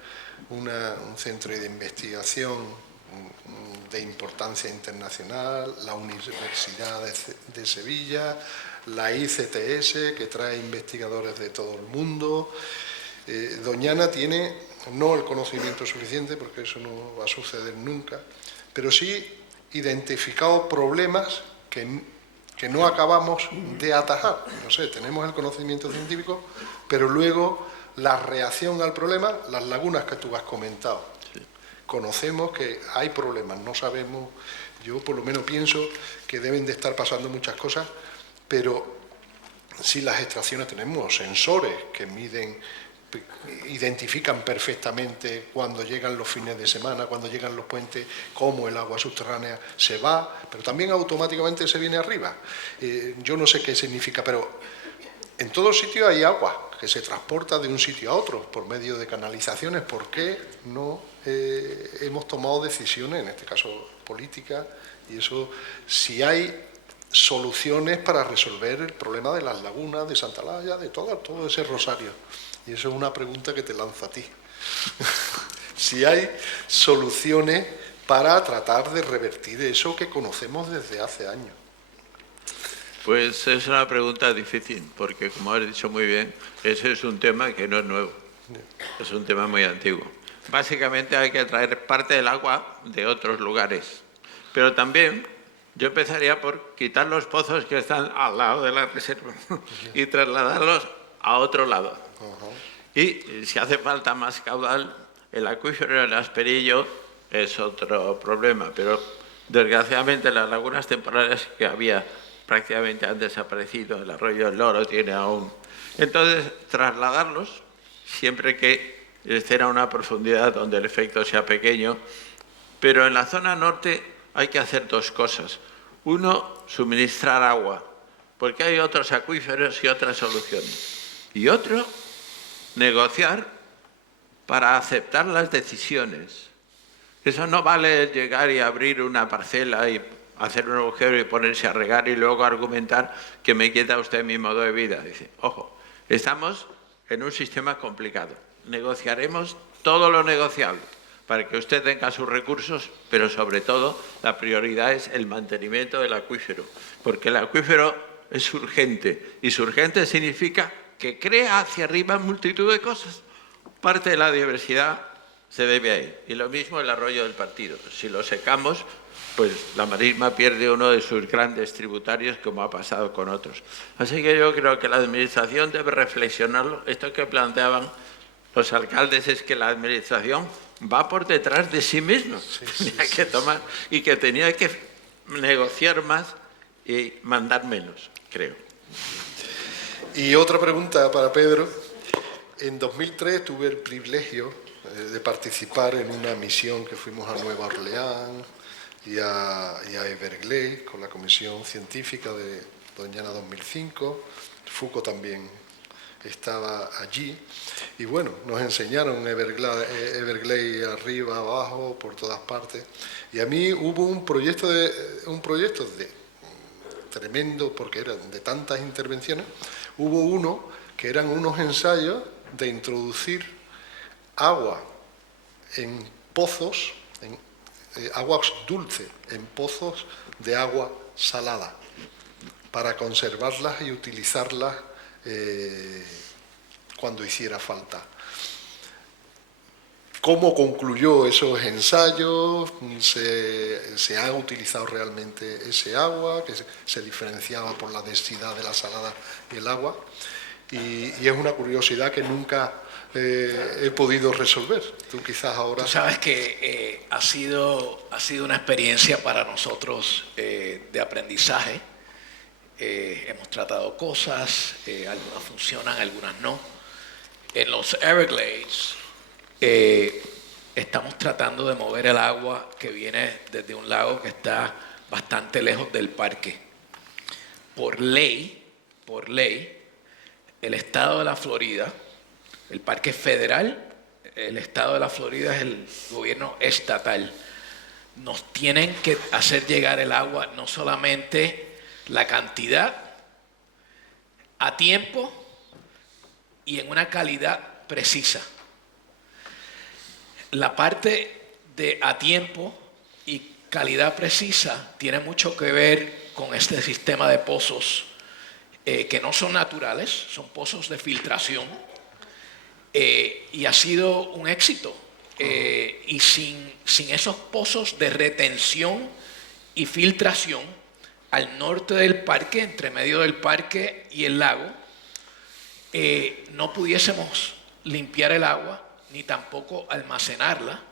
un centro de investigación de importancia internacional, la Universidad de Sevilla, la ICTS, que trae investigadores de todo el mundo. Doñana tiene, no el conocimiento suficiente, porque eso no va a suceder nunca, pero sí identificado problemas que no acabamos de atajar. No sé, tenemos el conocimiento científico, pero luego la reacción al problema, las lagunas que tú has comentado. Conocemos que hay problemas, no sabemos, yo por lo menos pienso que deben de estar pasando muchas cosas, pero si las extracciones tenemos sensores que miden, identifican perfectamente cuando llegan los fines de semana, cuando llegan los puentes, cómo el agua subterránea se va, pero también automáticamente se viene arriba. Yo no sé qué significa, pero en todos sitios hay agua que se transporta de un sitio a otro por medio de canalizaciones. ¿Por qué no hemos tomado decisiones, en este caso políticas, y eso, si hay soluciones para resolver el problema de las lagunas, de Santa Laya, de todo ese rosario? Y eso es una pregunta que te lanzo a ti. Si hay soluciones para tratar de revertir eso que conocemos desde hace años. Pues es una pregunta difícil, porque como has dicho muy bien, ese es un tema que no es nuevo, es un tema muy antiguo. Básicamente hay que traer parte del agua de otros lugares, pero también yo empezaría por quitar los pozos que están al lado de la reserva y trasladarlos a otro lado. Y si hace falta más caudal, el acuífero del Asperillo es otro problema, pero desgraciadamente las lagunas temporales que había prácticamente han desaparecido, el arroyo del Loro tiene aún. Entonces, trasladarlos, siempre que estén a una profundidad donde el efecto sea pequeño, pero en la zona norte hay que hacer dos cosas. Uno, suministrar agua, porque hay otros acuíferos y otras soluciones. Y otro, negociar para aceptar las decisiones. Eso no vale llegar y abrir una parcela y hacer un agujero y ponerse a regar y luego argumentar que me quita usted mi modo de vida. Dice, ojo, estamos en un sistema complicado. Negociaremos todo lo negociable para que usted tenga sus recursos, pero sobre todo la prioridad es el mantenimiento del acuífero, porque el acuífero es urgente y su urgente significa que crea hacia arriba multitud de cosas. Parte de la diversidad se debe ahí. Y lo mismo el arroyo del Partido. Si lo secamos, pues la marisma pierde uno de sus grandes tributarios, como ha pasado con otros. Así que yo creo que la Administración debe reflexionarlo. Esto que planteaban los alcaldes es que la Administración va por detrás de sí misma. Tenía que tomar y que tenía que negociar más y mandar menos, creo. Y otra pregunta para Pedro. En 2003 tuve el privilegio de participar en una misión que fuimos a Nueva Orleans y a Everglades con la Comisión Científica Doñana 2005, Foucault también estaba allí. Y bueno, nos enseñaron Everglades arriba, abajo, por todas partes. Y a mí hubo un proyecto tremendo, porque eran de tantas intervenciones. Hubo uno que eran unos ensayos de introducir agua en pozos, aguas dulces, en pozos de agua salada, para conservarlas y utilizarlas cuando hiciera falta. ¿Cómo concluyó esos ensayos? ¿Se ha utilizado realmente ese agua, que se diferenciaba por la densidad de la salada y el agua? Y es una curiosidad que nunca he podido resolver. Tú quizás ahora... Tú sabes que ha sido una experiencia para nosotros de aprendizaje. Hemos tratado cosas, algunas funcionan, algunas no. En los Everglades estamos tratando de mover el agua que viene desde un lago que está bastante lejos del parque. Por ley, el estado de la Florida, el parque federal, el estado de la Florida es el gobierno estatal. Nos tienen que hacer llegar el agua, no solamente la cantidad, a tiempo y en una calidad precisa. La parte de a tiempo y calidad precisa tiene mucho que ver con este sistema de pozos que no son naturales, son pozos de filtración, y ha sido un éxito. Y sin esos pozos de retención y filtración al norte del parque, entre medio del parque y el lago, no pudiésemos limpiar el agua ni tampoco almacenarla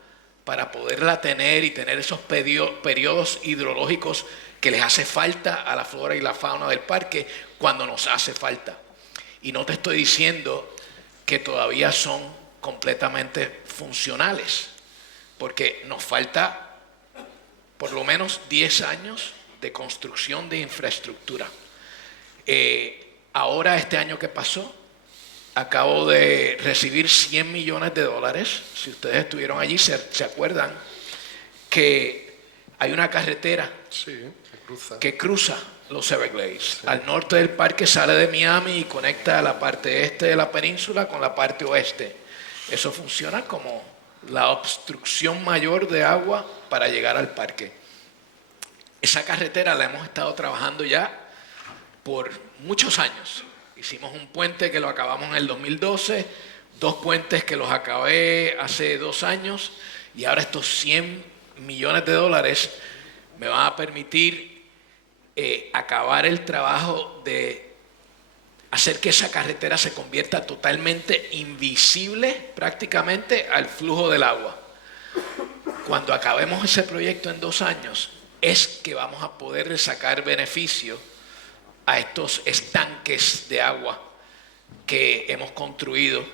para poderla tener y tener esos periodos hidrológicos que les hace falta a la flora y la fauna del parque cuando nos hace falta. Y no te estoy diciendo que todavía son completamente funcionales, porque nos falta por lo menos 10 años de construcción de infraestructura. Ahora, este año que pasó, acabo de recibir $100 millones. Si ustedes estuvieron allí, se acuerdan que hay una carretera que cruza los Everglades. Sí. Al norte del parque sale de Miami y conecta la parte este de la península con la parte oeste. Eso funciona como la obstrucción mayor de agua para llegar al parque. Esa carretera la hemos estado trabajando ya por muchos años. Hicimos un puente que lo acabamos en el 2012, 2 puentes que los acabé hace 2 años, y ahora estos $100 millones me van a permitir acabar el trabajo de hacer que esa carretera se convierta totalmente invisible prácticamente al flujo del agua. Cuando acabemos ese proyecto en 2 años, es que vamos a poder sacar beneficio a estos estanques de agua que hemos construido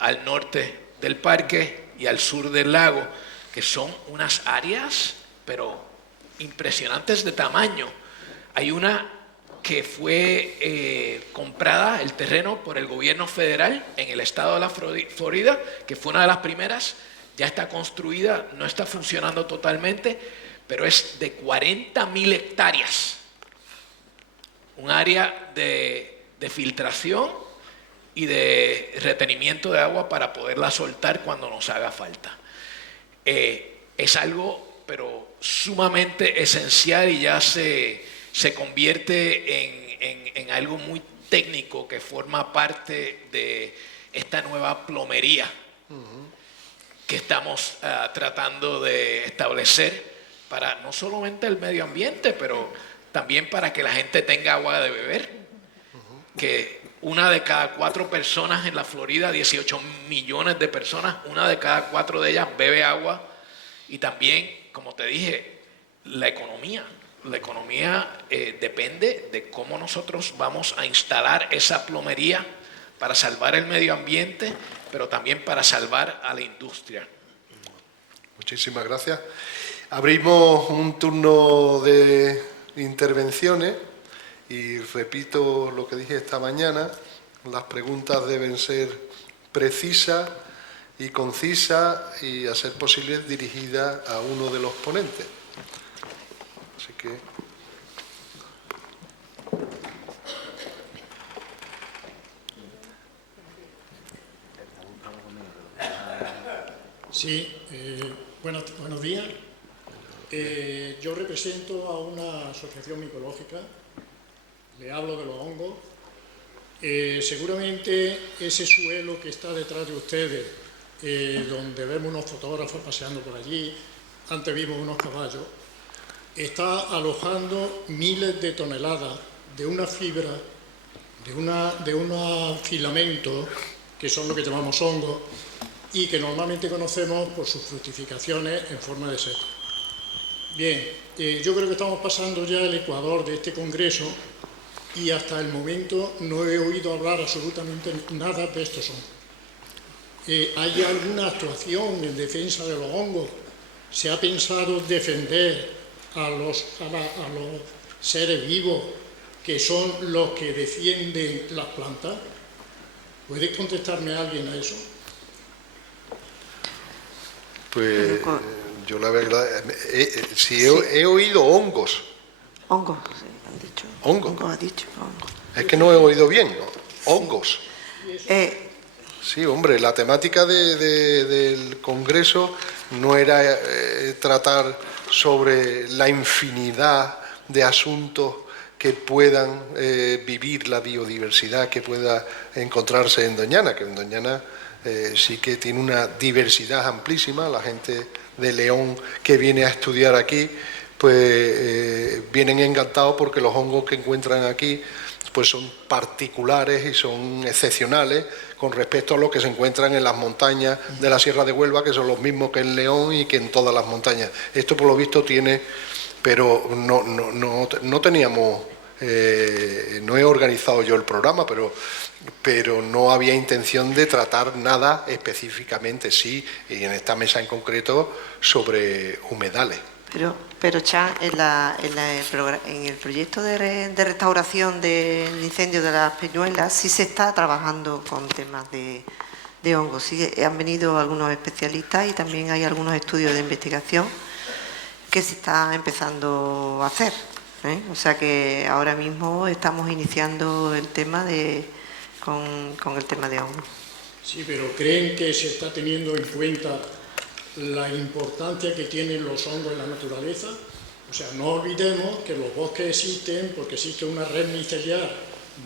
al norte del parque y al sur del lago, que son unas áreas pero impresionantes de tamaño. Hay una que fue comprada, el terreno, por el gobierno federal en el estado de la Florida, que fue una de las primeras, ya está construida, no está funcionando totalmente, pero es de 40.000 hectáreas. Un área de filtración y de retenimiento de agua para poderla soltar cuando nos haga falta. Es algo, pero sumamente esencial, y ya se convierte en algo muy técnico que forma parte de esta nueva plomería que estamos tratando de establecer para no solamente el medio ambiente, pero también para que la gente tenga agua de beber, que 1 de cada 4 personas en la Florida, 18 millones de personas, 1 de cada 4 de ellas bebe agua. Y también, como te dije, la economía depende de cómo nosotros vamos a instalar esa plomería para salvar el medio ambiente, pero también para salvar a la industria. Muchísimas gracias. Abrimos un turno de intervenciones Y repito lo que dije esta mañana, las preguntas deben ser precisas y concisas y, a ser posible, dirigidas a uno de los ponentes. Así que... Sí, buenos días. Yo represento a una asociación micológica, le hablo de los hongos. Seguramente ese suelo que está detrás de ustedes, donde vemos unos fotógrafos paseando por allí, antes vimos unos caballos, está alojando miles de toneladas de una fibra, de unos filamentos, que son lo que llamamos hongos, y que normalmente conocemos por sus fructificaciones en forma de seta. Bien, yo creo que estamos pasando ya el ecuador de este congreso y hasta el momento no he oído hablar absolutamente nada de estos hongos. ¿Hay alguna actuación en defensa de los hongos? ¿Se ha pensado defender a los seres vivos que son los que defienden las plantas? ¿Puede contestarme alguien a eso? Pues yo la verdad, si he oído hongos. Hongos, sí, han dicho. ¿Hongos? Hongos ha dicho, hongos. Es que no he oído bien, ¿no? Hongos. Eh, Sí, hombre, la temática del Congreso no era tratar sobre la infinidad de asuntos que puedan vivir la biodiversidad que pueda encontrarse en Doñana, que en Doñana sí que tiene una diversidad amplísima. La gente de León que viene a estudiar aquí, pues vienen encantados porque los hongos que encuentran aquí pues son particulares y son excepcionales con respecto a lo que se encuentran en las montañas de la Sierra de Huelva, que son los mismos que en León y que en todas las montañas. Esto por lo visto tiene, pero no teníamos, no he organizado yo el programa, pero no había intención de tratar nada específicamente, sí, y en esta mesa en concreto, sobre humedales. Pero Chan, en el proyecto de restauración del incendio de las Peñuelas sí se está trabajando con temas de hongos. Sí, han venido algunos especialistas y también hay algunos estudios de investigación que se está empezando a hacer, ¿eh? O sea que ahora mismo estamos iniciando el tema con el tema de hongos. Sí, pero ¿creen que se está teniendo en cuenta la importancia que tienen los hongos en la naturaleza? O sea, no olvidemos que los bosques existen porque existe una red micelial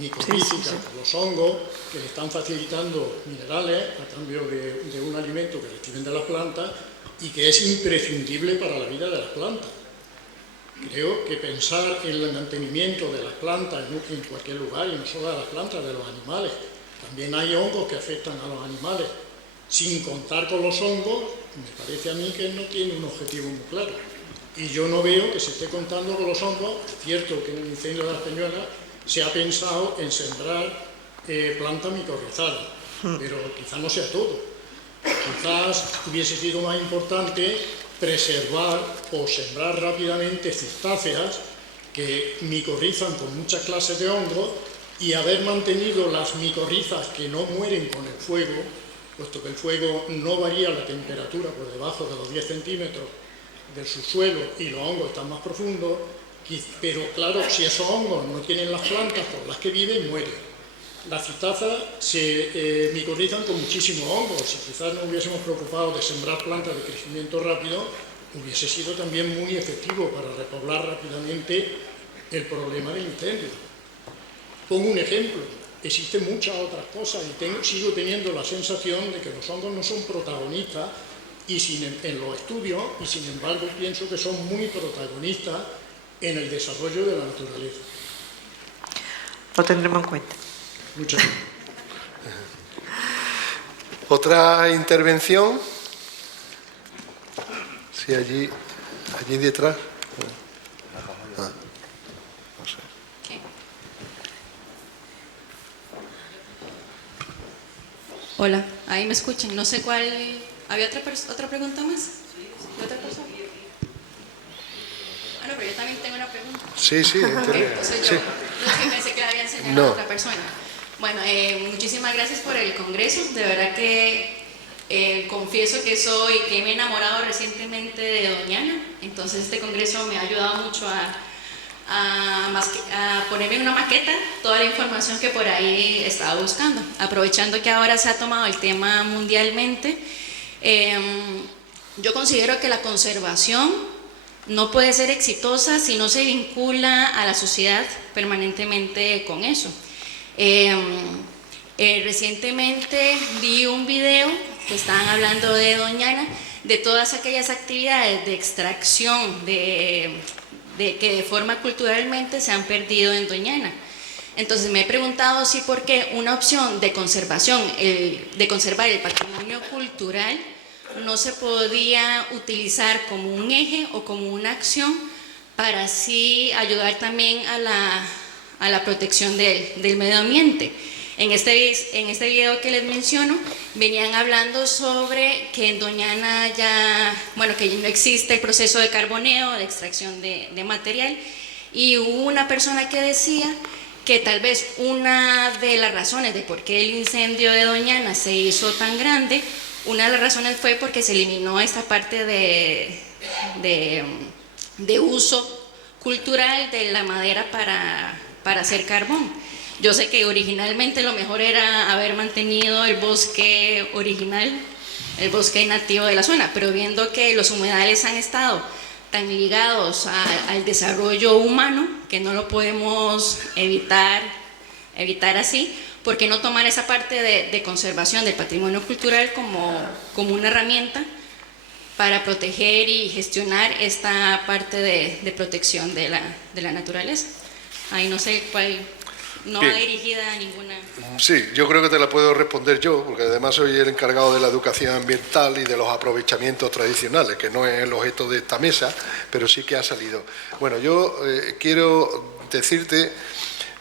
micorrícica por los hongos que le están facilitando minerales a cambio de un alimento que reciben de las plantas y que es imprescindible para la vida de las plantas. Creo que pensar en el mantenimiento de las plantas en cualquier lugar, y no solo de las plantas, de los animales. También hay hongos que afectan a los animales. Sin contar con los hongos, me parece a mí que no tiene un objetivo muy claro. Y yo no veo que se esté contando con los hongos. Es cierto que en el incendio de las Peñuelas se ha pensado en sembrar plantas micorrizadas, pero quizás no sea todo. Quizás hubiese sido más importante preservar o sembrar rápidamente citáceas que micorrizan con muchas clases de hongos y haber mantenido las micorrizas que no mueren con el fuego, puesto que el fuego no varía la temperatura por debajo de los 10 centímetros del subsuelo y los hongos están más profundos, pero claro, si esos hongos no tienen las plantas por las que viven, mueren. Las citazas se micorrizan con muchísimos hongos. Si quizás nos hubiésemos preocupado de sembrar plantas de crecimiento rápido, hubiese sido también muy efectivo para repoblar rápidamente el problema del incendio. Pongo un ejemplo. Existen muchas otras cosas y sigo teniendo la sensación de que los hongos no son protagonistas en los estudios y sin embargo pienso que son muy protagonistas en el desarrollo de la naturaleza. Lo tendremos en cuenta. Muchas gracias. ¿Otra intervención? Sí, allí detrás. No sé. Hola, ahí me escuchan. No sé cuál. ¿Había otra pregunta más? ¿De otra persona? Bueno, pero yo también tengo una pregunta. Sí, Ok, soy yo. sí. Es que pensé que la había enseñado No. a otra persona. Bueno, muchísimas gracias por el congreso. De verdad que confieso que me he enamorado recientemente de Doñana. Entonces este congreso me ha ayudado mucho a ponerme en una maqueta toda la información que por ahí estaba buscando. Aprovechando que ahora se ha tomado el tema mundialmente, yo considero que la conservación no puede ser exitosa si no se vincula a la sociedad permanentemente con eso. Recientemente vi un video que estaban hablando de Doñana, de todas aquellas actividades de extracción que de forma culturalmente se han perdido en Doñana. Entonces me he preguntado si por qué una opción de conservación, de conservar el patrimonio cultural, no se podía utilizar como un eje o como una acción para así ayudar también a la protección del medio ambiente. En este video que les menciono, venían hablando sobre que en Doñana que no existe el proceso de carboneo, de extracción de material, y hubo una persona que decía que tal vez una de las razones de por qué el incendio de Doñana se hizo tan grande, una de las razones fue porque se eliminó esta parte de uso cultural de la madera para hacer carbón. Yo sé que originalmente lo mejor era haber mantenido el bosque original, el bosque nativo de la zona, pero viendo que los humedales han estado tan ligados al desarrollo humano que no lo podemos evitar así, ¿por qué no tomar esa parte de conservación del patrimonio cultural como una herramienta para proteger y gestionar esta parte de protección de la naturaleza? Ahí no sé cuál... No va dirigida a ninguna... Sí, yo creo que te la puedo responder yo, porque además soy el encargado de la educación ambiental y de los aprovechamientos tradicionales, que no es el objeto de esta mesa, pero sí que ha salido. Bueno, yo quiero decirte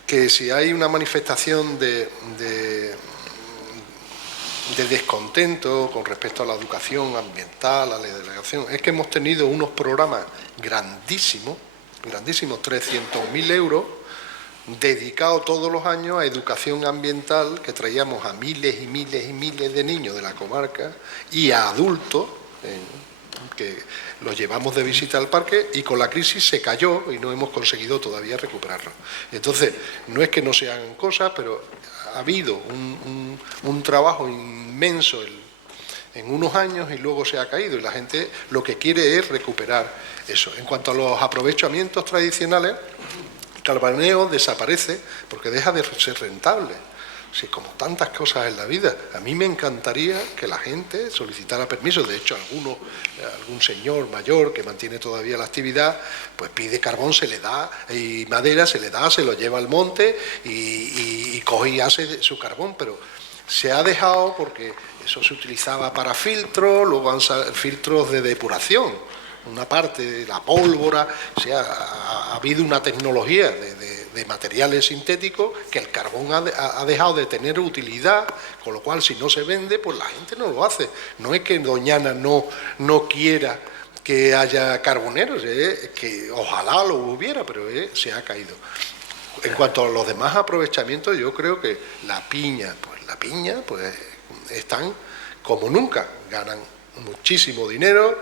que si hay una manifestación de descontento con respecto a la educación ambiental, a la delegación, es que hemos tenido unos programas grandísimos, 300.000 euros, dedicado todos los años a educación ambiental, que traíamos a miles y miles y miles de niños de la comarca y a adultos que los llevamos de visita al parque, y con la crisis se cayó y no hemos conseguido todavía recuperarlo. Entonces, no es que no se hagan cosas, pero ha habido un trabajo inmenso en unos años y luego se ha caído, y la gente lo que quiere es recuperar eso. En cuanto a los aprovechamientos tradicionales, el carboneo desaparece porque deja de ser rentable. Sí, como tantas cosas en la vida. A mí me encantaría que la gente solicitara permiso. De hecho, algún señor mayor que mantiene todavía la actividad, pues pide carbón, se le da, y madera se le da, se lo lleva al monte y coge y hace su carbón. Pero se ha dejado porque eso se utilizaba para filtros, luego han filtros de depuración. Una parte de la pólvora, o sea, ha habido una tecnología de materiales sintéticos que el carbón ha dejado de tener utilidad, con lo cual si no se vende, pues la gente no lo hace. No es que Doñana no quiera que haya carboneros, que ojalá lo hubiera, pero se ha caído. En cuanto a los demás aprovechamientos, yo creo que la piña están como nunca, ganan muchísimo dinero,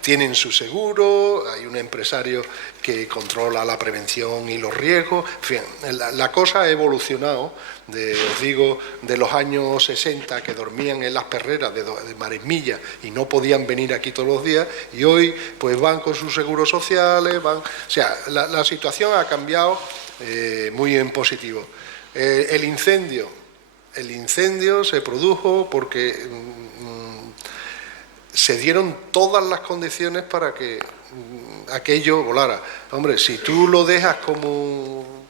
tienen su seguro, hay un empresario que controla la prevención y los riesgos. En fin, la cosa ha evolucionado, os digo, de los años 60, que dormían en las perreras de Maresmilla y no podían venir aquí todos los días, y hoy pues van con sus seguros sociales, o sea, la situación ha cambiado muy en positivo. El incendio se produjo porque se dieron todas las condiciones para que aquello volara. Hombre, si tú lo dejas como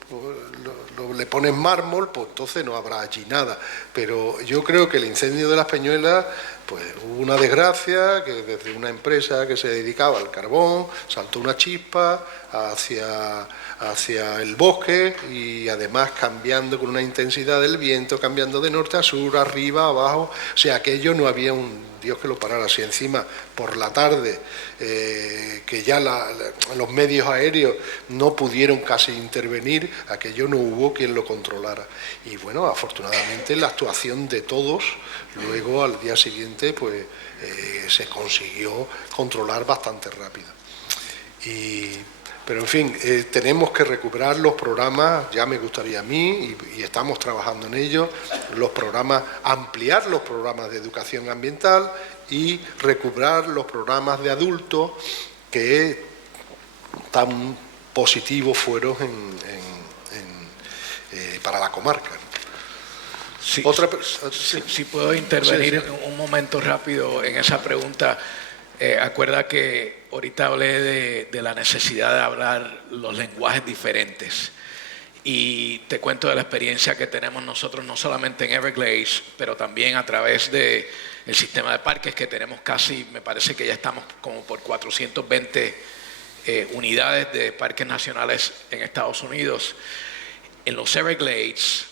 le pones mármol, pues entonces no habrá allí nada. Pero yo creo que el incendio de las Peñuelas pues hubo una desgracia que desde una empresa que se dedicaba al carbón saltó una chispa hacia el bosque y además cambiando con una intensidad del viento, cambiando de norte a sur, arriba, abajo, o sea, aquello no había un Dios que lo parara. Si encima por la tarde, que ya los medios aéreos no pudieron casi intervenir, aquello no hubo quien lo controlara. Y bueno, afortunadamente la actuación de todos, luego al día siguiente pues se consiguió controlar bastante rápido. Pero en fin, tenemos que recuperar los programas, ya me gustaría a mí, y estamos trabajando en ello, los programas, ampliar los programas de educación ambiental y recuperar los programas de adultos que tan positivos fueron para la comarca. Sí, Sí. si puedo intervenir un momento rápido en esa pregunta. Acuerda que ahorita hablé de la necesidad de hablar los lenguajes diferentes y te cuento de la experiencia que tenemos nosotros no solamente en Everglades, pero también a través del sistema de parques que tenemos casi, me parece que ya estamos como por 420 unidades de parques nacionales en Estados Unidos. En los Everglades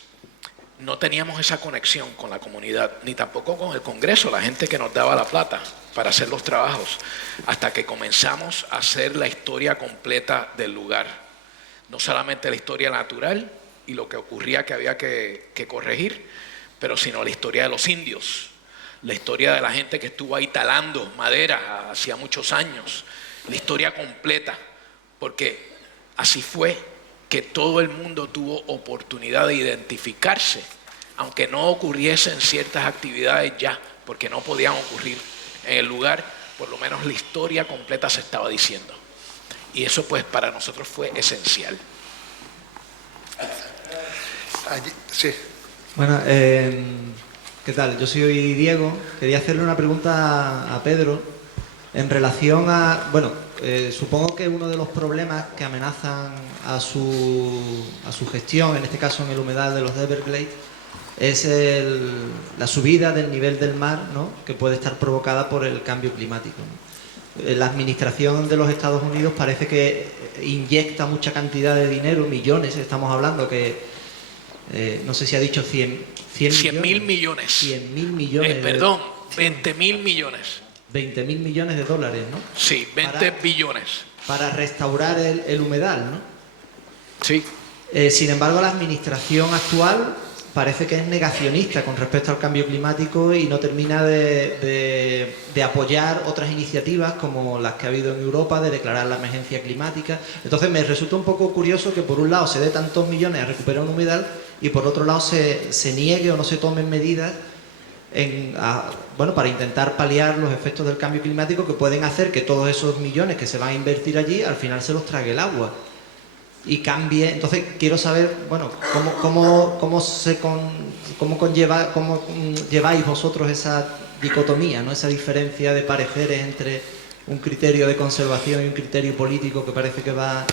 no teníamos esa conexión con la comunidad, ni tampoco con el Congreso, la gente que nos daba la plata para hacer los trabajos, hasta que comenzamos a hacer la historia completa del lugar. No solamente la historia natural y lo que ocurría que había que corregir, pero sino la historia de los indios, la historia de la gente que estuvo ahí talando madera hacía muchos años, la historia completa, porque así fue que todo el mundo tuvo oportunidad de identificarse, aunque no ocurriesen ciertas actividades ya, porque no podían ocurrir en el lugar, por lo menos la historia completa se estaba diciendo. Y eso pues para nosotros fue esencial. Sí. Bueno, ¿qué tal? Yo soy Diego. Quería hacerle una pregunta a Pedro en relación a... Bueno, supongo que uno de los problemas que amenazan a su gestión, en este caso en el humedal de los Everglades, es la subida del nivel del mar, ¿no?, que puede estar provocada por el cambio climático, ¿no? La administración de los Estados Unidos parece que inyecta mucha cantidad de dinero, millones, estamos hablando que no sé si ha dicho 100.000 millones. 100.000 millones. Perdón, 20.000 millones. 20.000 millones de dólares, ¿no? Sí, 20 billones. Para restaurar el humedal, ¿no? Sí. Sin embargo, la administración actual parece que es negacionista con respecto al cambio climático y no termina de apoyar otras iniciativas como las que ha habido en Europa de declarar la emergencia climática. Entonces me resulta un poco curioso que por un lado se dé tantos millones a recuperar un humedal y por otro lado se niegue o no se tomen medidas para intentar paliar los efectos del cambio climático que pueden hacer que todos esos millones que se van a invertir allí al final se los trague el agua y cambie. Entonces quiero saber, bueno, cómo lleváis vosotros esa dicotomía, ¿no?, esa diferencia de pareceres entre un criterio de conservación y un criterio político que parece que va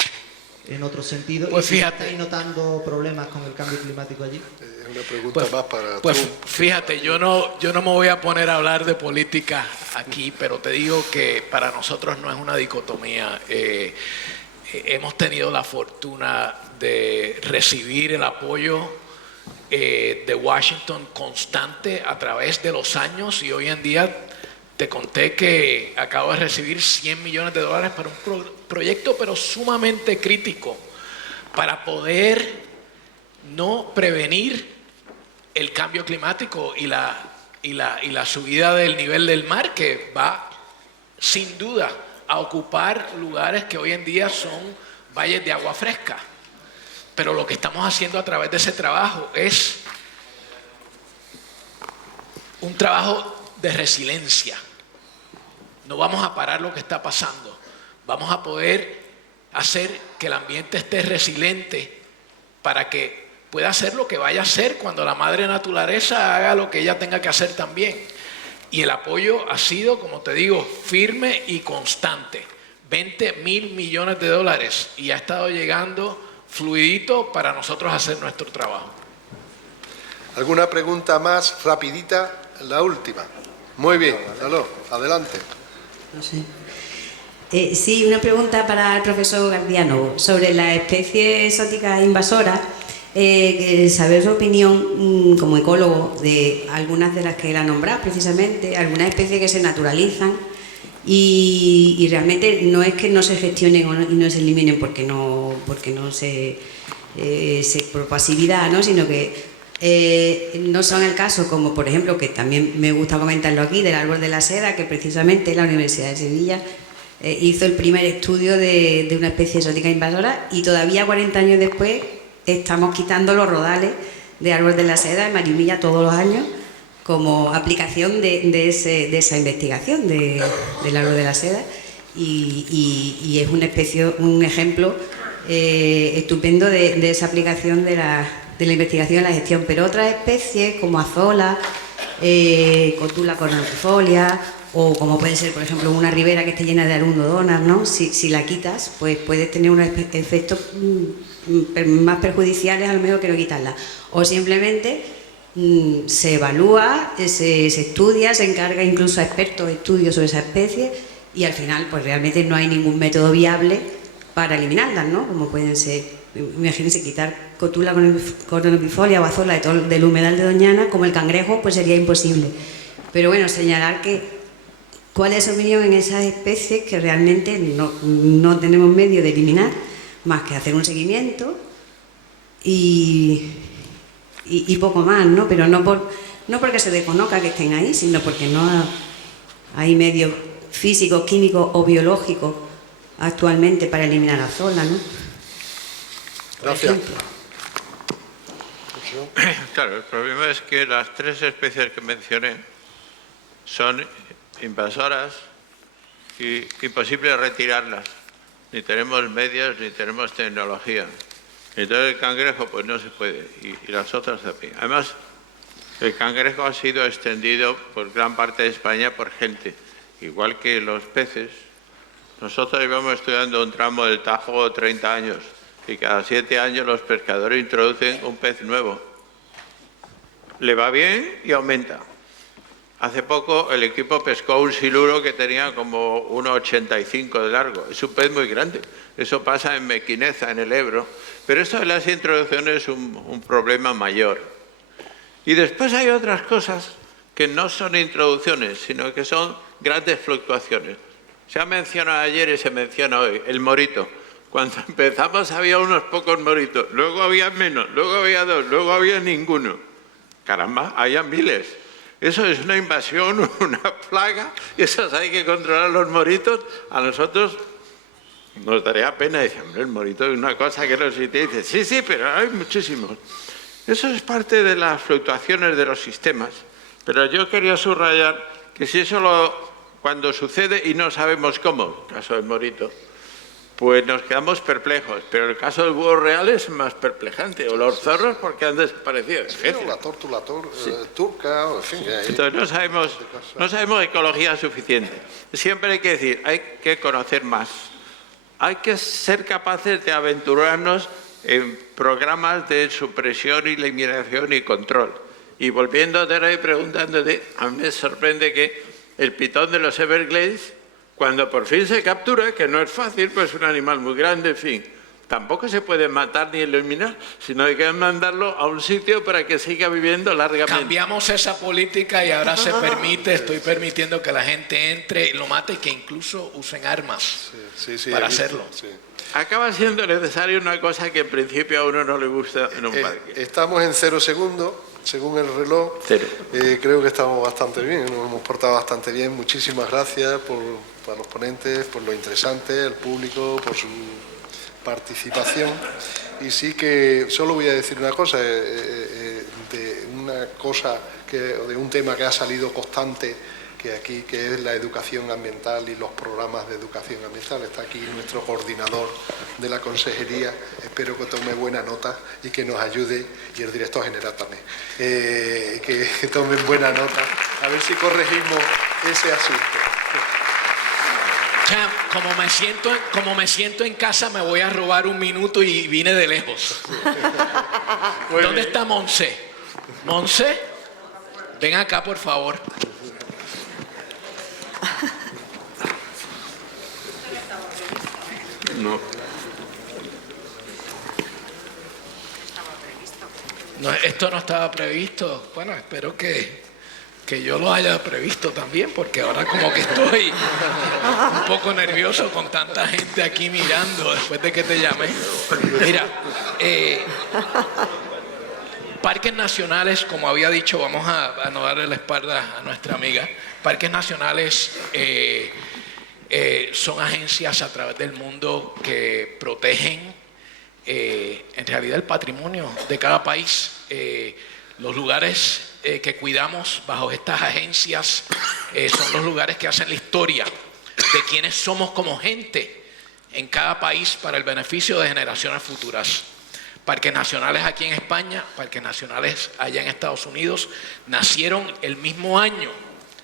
en otro sentido. Pues ¿Y fíjate, estáis notando problemas con el cambio climático allí? Es una pregunta más para pues tú. fíjate, yo no me voy a poner a hablar de política aquí, pero te digo que para nosotros no es una dicotomía. Hemos tenido la fortuna de recibir el apoyo de Washington constante a través de los años y hoy en día te conté que acabo de recibir $100 millones para un proyecto pero sumamente crítico para poder no prevenir el cambio climático y la subida del nivel del mar que va sin duda a ocupar lugares que hoy en día son valles de agua fresca. Pero lo que estamos haciendo a través de ese trabajo es un trabajo de resiliencia. No vamos a parar lo que está pasando. Vamos a poder hacer que el ambiente esté resiliente para que pueda hacer lo que vaya a hacer cuando la madre naturaleza haga lo que ella tenga que hacer también. Y el apoyo ha sido, como te digo, firme y constante. $20.000 millones y ha estado llegando fluidito para nosotros hacer nuestro trabajo. ¿Alguna pregunta más rapidita? La última. Muy bien, Aló, adelante. No sé. Sí, una pregunta para el profesor Gardiano sobre las especies exóticas invasoras. Saber su opinión como ecólogo de algunas de las que él ha nombrado, precisamente, algunas especies que se naturalizan y realmente no es que no se gestionen y no se eliminen porque no se por pasividad, ¿no? Sino que no son el caso, como por ejemplo, que también me gusta comentarlo aquí, del árbol de la seda, que precisamente la Universidad de Sevilla hizo el primer estudio de una especie exótica invasora y todavía 40 años después estamos quitando los rodales de árbol de la seda en Marimilla todos los años como aplicación de esa investigación del árbol de la seda y es un ejemplo estupendo de esa aplicación de la investigación y la gestión. Pero otras especies como azola, Cotula coronifolia o como puede ser, por ejemplo, una ribera que esté llena de arundodonas, ¿no? Si la quitas, pues puedes tener unos efectos más perjudiciales a lo mejor que no quitarla. O simplemente se evalúa, se estudia, se encarga incluso a expertos estudios sobre esa especie y al final pues realmente no hay ningún método viable para eliminarlas, ¿no? Como pueden ser, imagínense, quitar Cotula coronifolia o azola del humedal de Doñana, como el cangrejo, pues sería imposible. Pero bueno, señalar cuál es su opinión en esas especies que realmente no tenemos medio de eliminar, más que hacer un seguimiento y poco más, ¿no? Pero no porque se desconozca que estén ahí, sino porque no hay medios físicos, químicos o biológicos actualmente para eliminar la azola, ¿no? Gracias. Claro, el problema es que las tres especies que mencioné son invasoras y imposible retirarlas. Ni tenemos medios ni tenemos tecnología. Entonces el cangrejo pues no se puede y las otras también. Además, el cangrejo ha sido extendido por gran parte de España por gente, igual que los peces. Nosotros llevamos estudiando un tramo del Tajo 30 años y cada 7 años los pescadores introducen un pez nuevo. Le va bien y aumenta. Hace poco el equipo pescó un siluro que tenía como 1,85 de largo. Es un pez muy grande. Eso pasa en Mequineza, en el Ebro. Pero esto de las introducciones es un problema mayor. Y después hay otras cosas que no son introducciones, sino que son grandes fluctuaciones. Se ha mencionado ayer y se menciona hoy el morito. Cuando empezamos había unos pocos moritos, luego había menos, luego había 2, luego había ninguno. Caramba, había miles. Eso es una invasión, una plaga, y esas hay que controlar los moritos. A nosotros nos daría pena decir, hombre, el morito es una cosa que no existe. Y dice, sí, pero hay muchísimos. Eso es parte de las fluctuaciones de los sistemas. Pero yo quería subrayar que si eso cuando sucede y no sabemos cómo, el caso del morito, pues nos quedamos perplejos. Pero el caso del búho real es más perplejante. O los zorros porque han desaparecido. Sí, o la tórtola turca, en fin. Entonces no sabemos ecología suficiente. Siempre hay que decir, hay que conocer más. Hay que ser capaces de aventurarnos en programas de supresión, eliminación y control. Y volviendo a tener ahí preguntándote, a mí me sorprende que el pitón de los Everglades, cuando por fin se captura, que no es fácil, pues es un animal muy grande, en fin, tampoco se puede matar ni eliminar, sino hay que mandarlo a un sitio para que siga viviendo largamente. Cambiamos esa política y ahora estoy permitiendo que la gente entre y lo mate y que incluso usen armas para hacerlo. Sí. Acaba siendo necesaria una cosa que en principio a uno no le gusta en un parque. Estamos en 0 segundos, según el reloj. Creo que estamos bastante bien, nos hemos portado bastante bien. Muchísimas gracias para los ponentes, por lo interesante, el público, por su participación. Y sí que solo voy a decir una cosa, de un tema que ha salido constante aquí, que es la educación ambiental y los programas de educación ambiental. Está aquí nuestro coordinador de la consejería, espero que tome buena nota y que nos ayude, y el director general también, que tomen buena nota, a ver si corregimos ese asunto. Cham, como me siento en casa, me voy a robar un minuto y vine de lejos. ¿Dónde está Monse? Monse, ven acá, por favor. No. No, esto no estaba previsto. Bueno, espero que yo lo haya previsto también, porque ahora como que estoy un poco nervioso con tanta gente aquí mirando después de que te llamé. Mira, parques nacionales, como había dicho, vamos a no darle la espalda a nuestra amiga. Parques nacionales son agencias a través del mundo que protegen en realidad el patrimonio de cada país. Los lugares que cuidamos bajo estas agencias son los lugares que hacen la historia de quiénes somos como gente en cada país para el beneficio de generaciones futuras. Parques nacionales aquí en España, parques nacionales allá en Estados Unidos, nacieron el mismo año,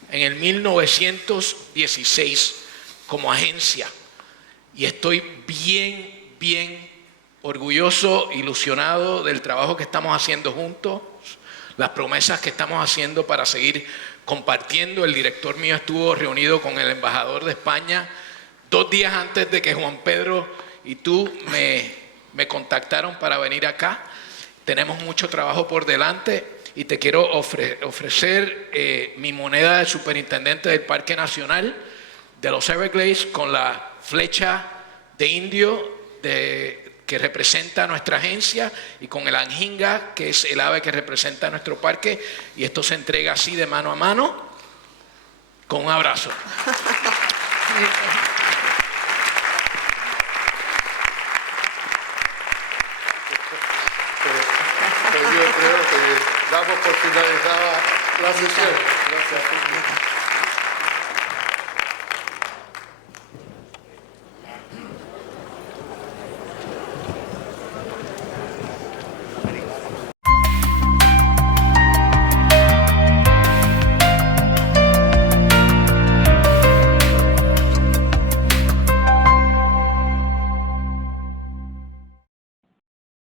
en el 1916, como agencia. Y estoy bien orgulloso, ilusionado del trabajo que estamos haciendo juntos, las promesas que estamos haciendo para seguir compartiendo. El director mío estuvo reunido con el embajador de España 2 días antes de que Juan Pedro y tú me contactaron para venir acá. Tenemos mucho trabajo por delante y te quiero ofrecer mi moneda de superintendente del Parque Nacional de los Everglades con la flecha de indio que representa nuestra agencia, y con el anjinga, que es el ave que representa nuestro parque, y esto se entrega así de mano a mano con un abrazo. Yo creo que damos por finalizada la sesión. Gracias.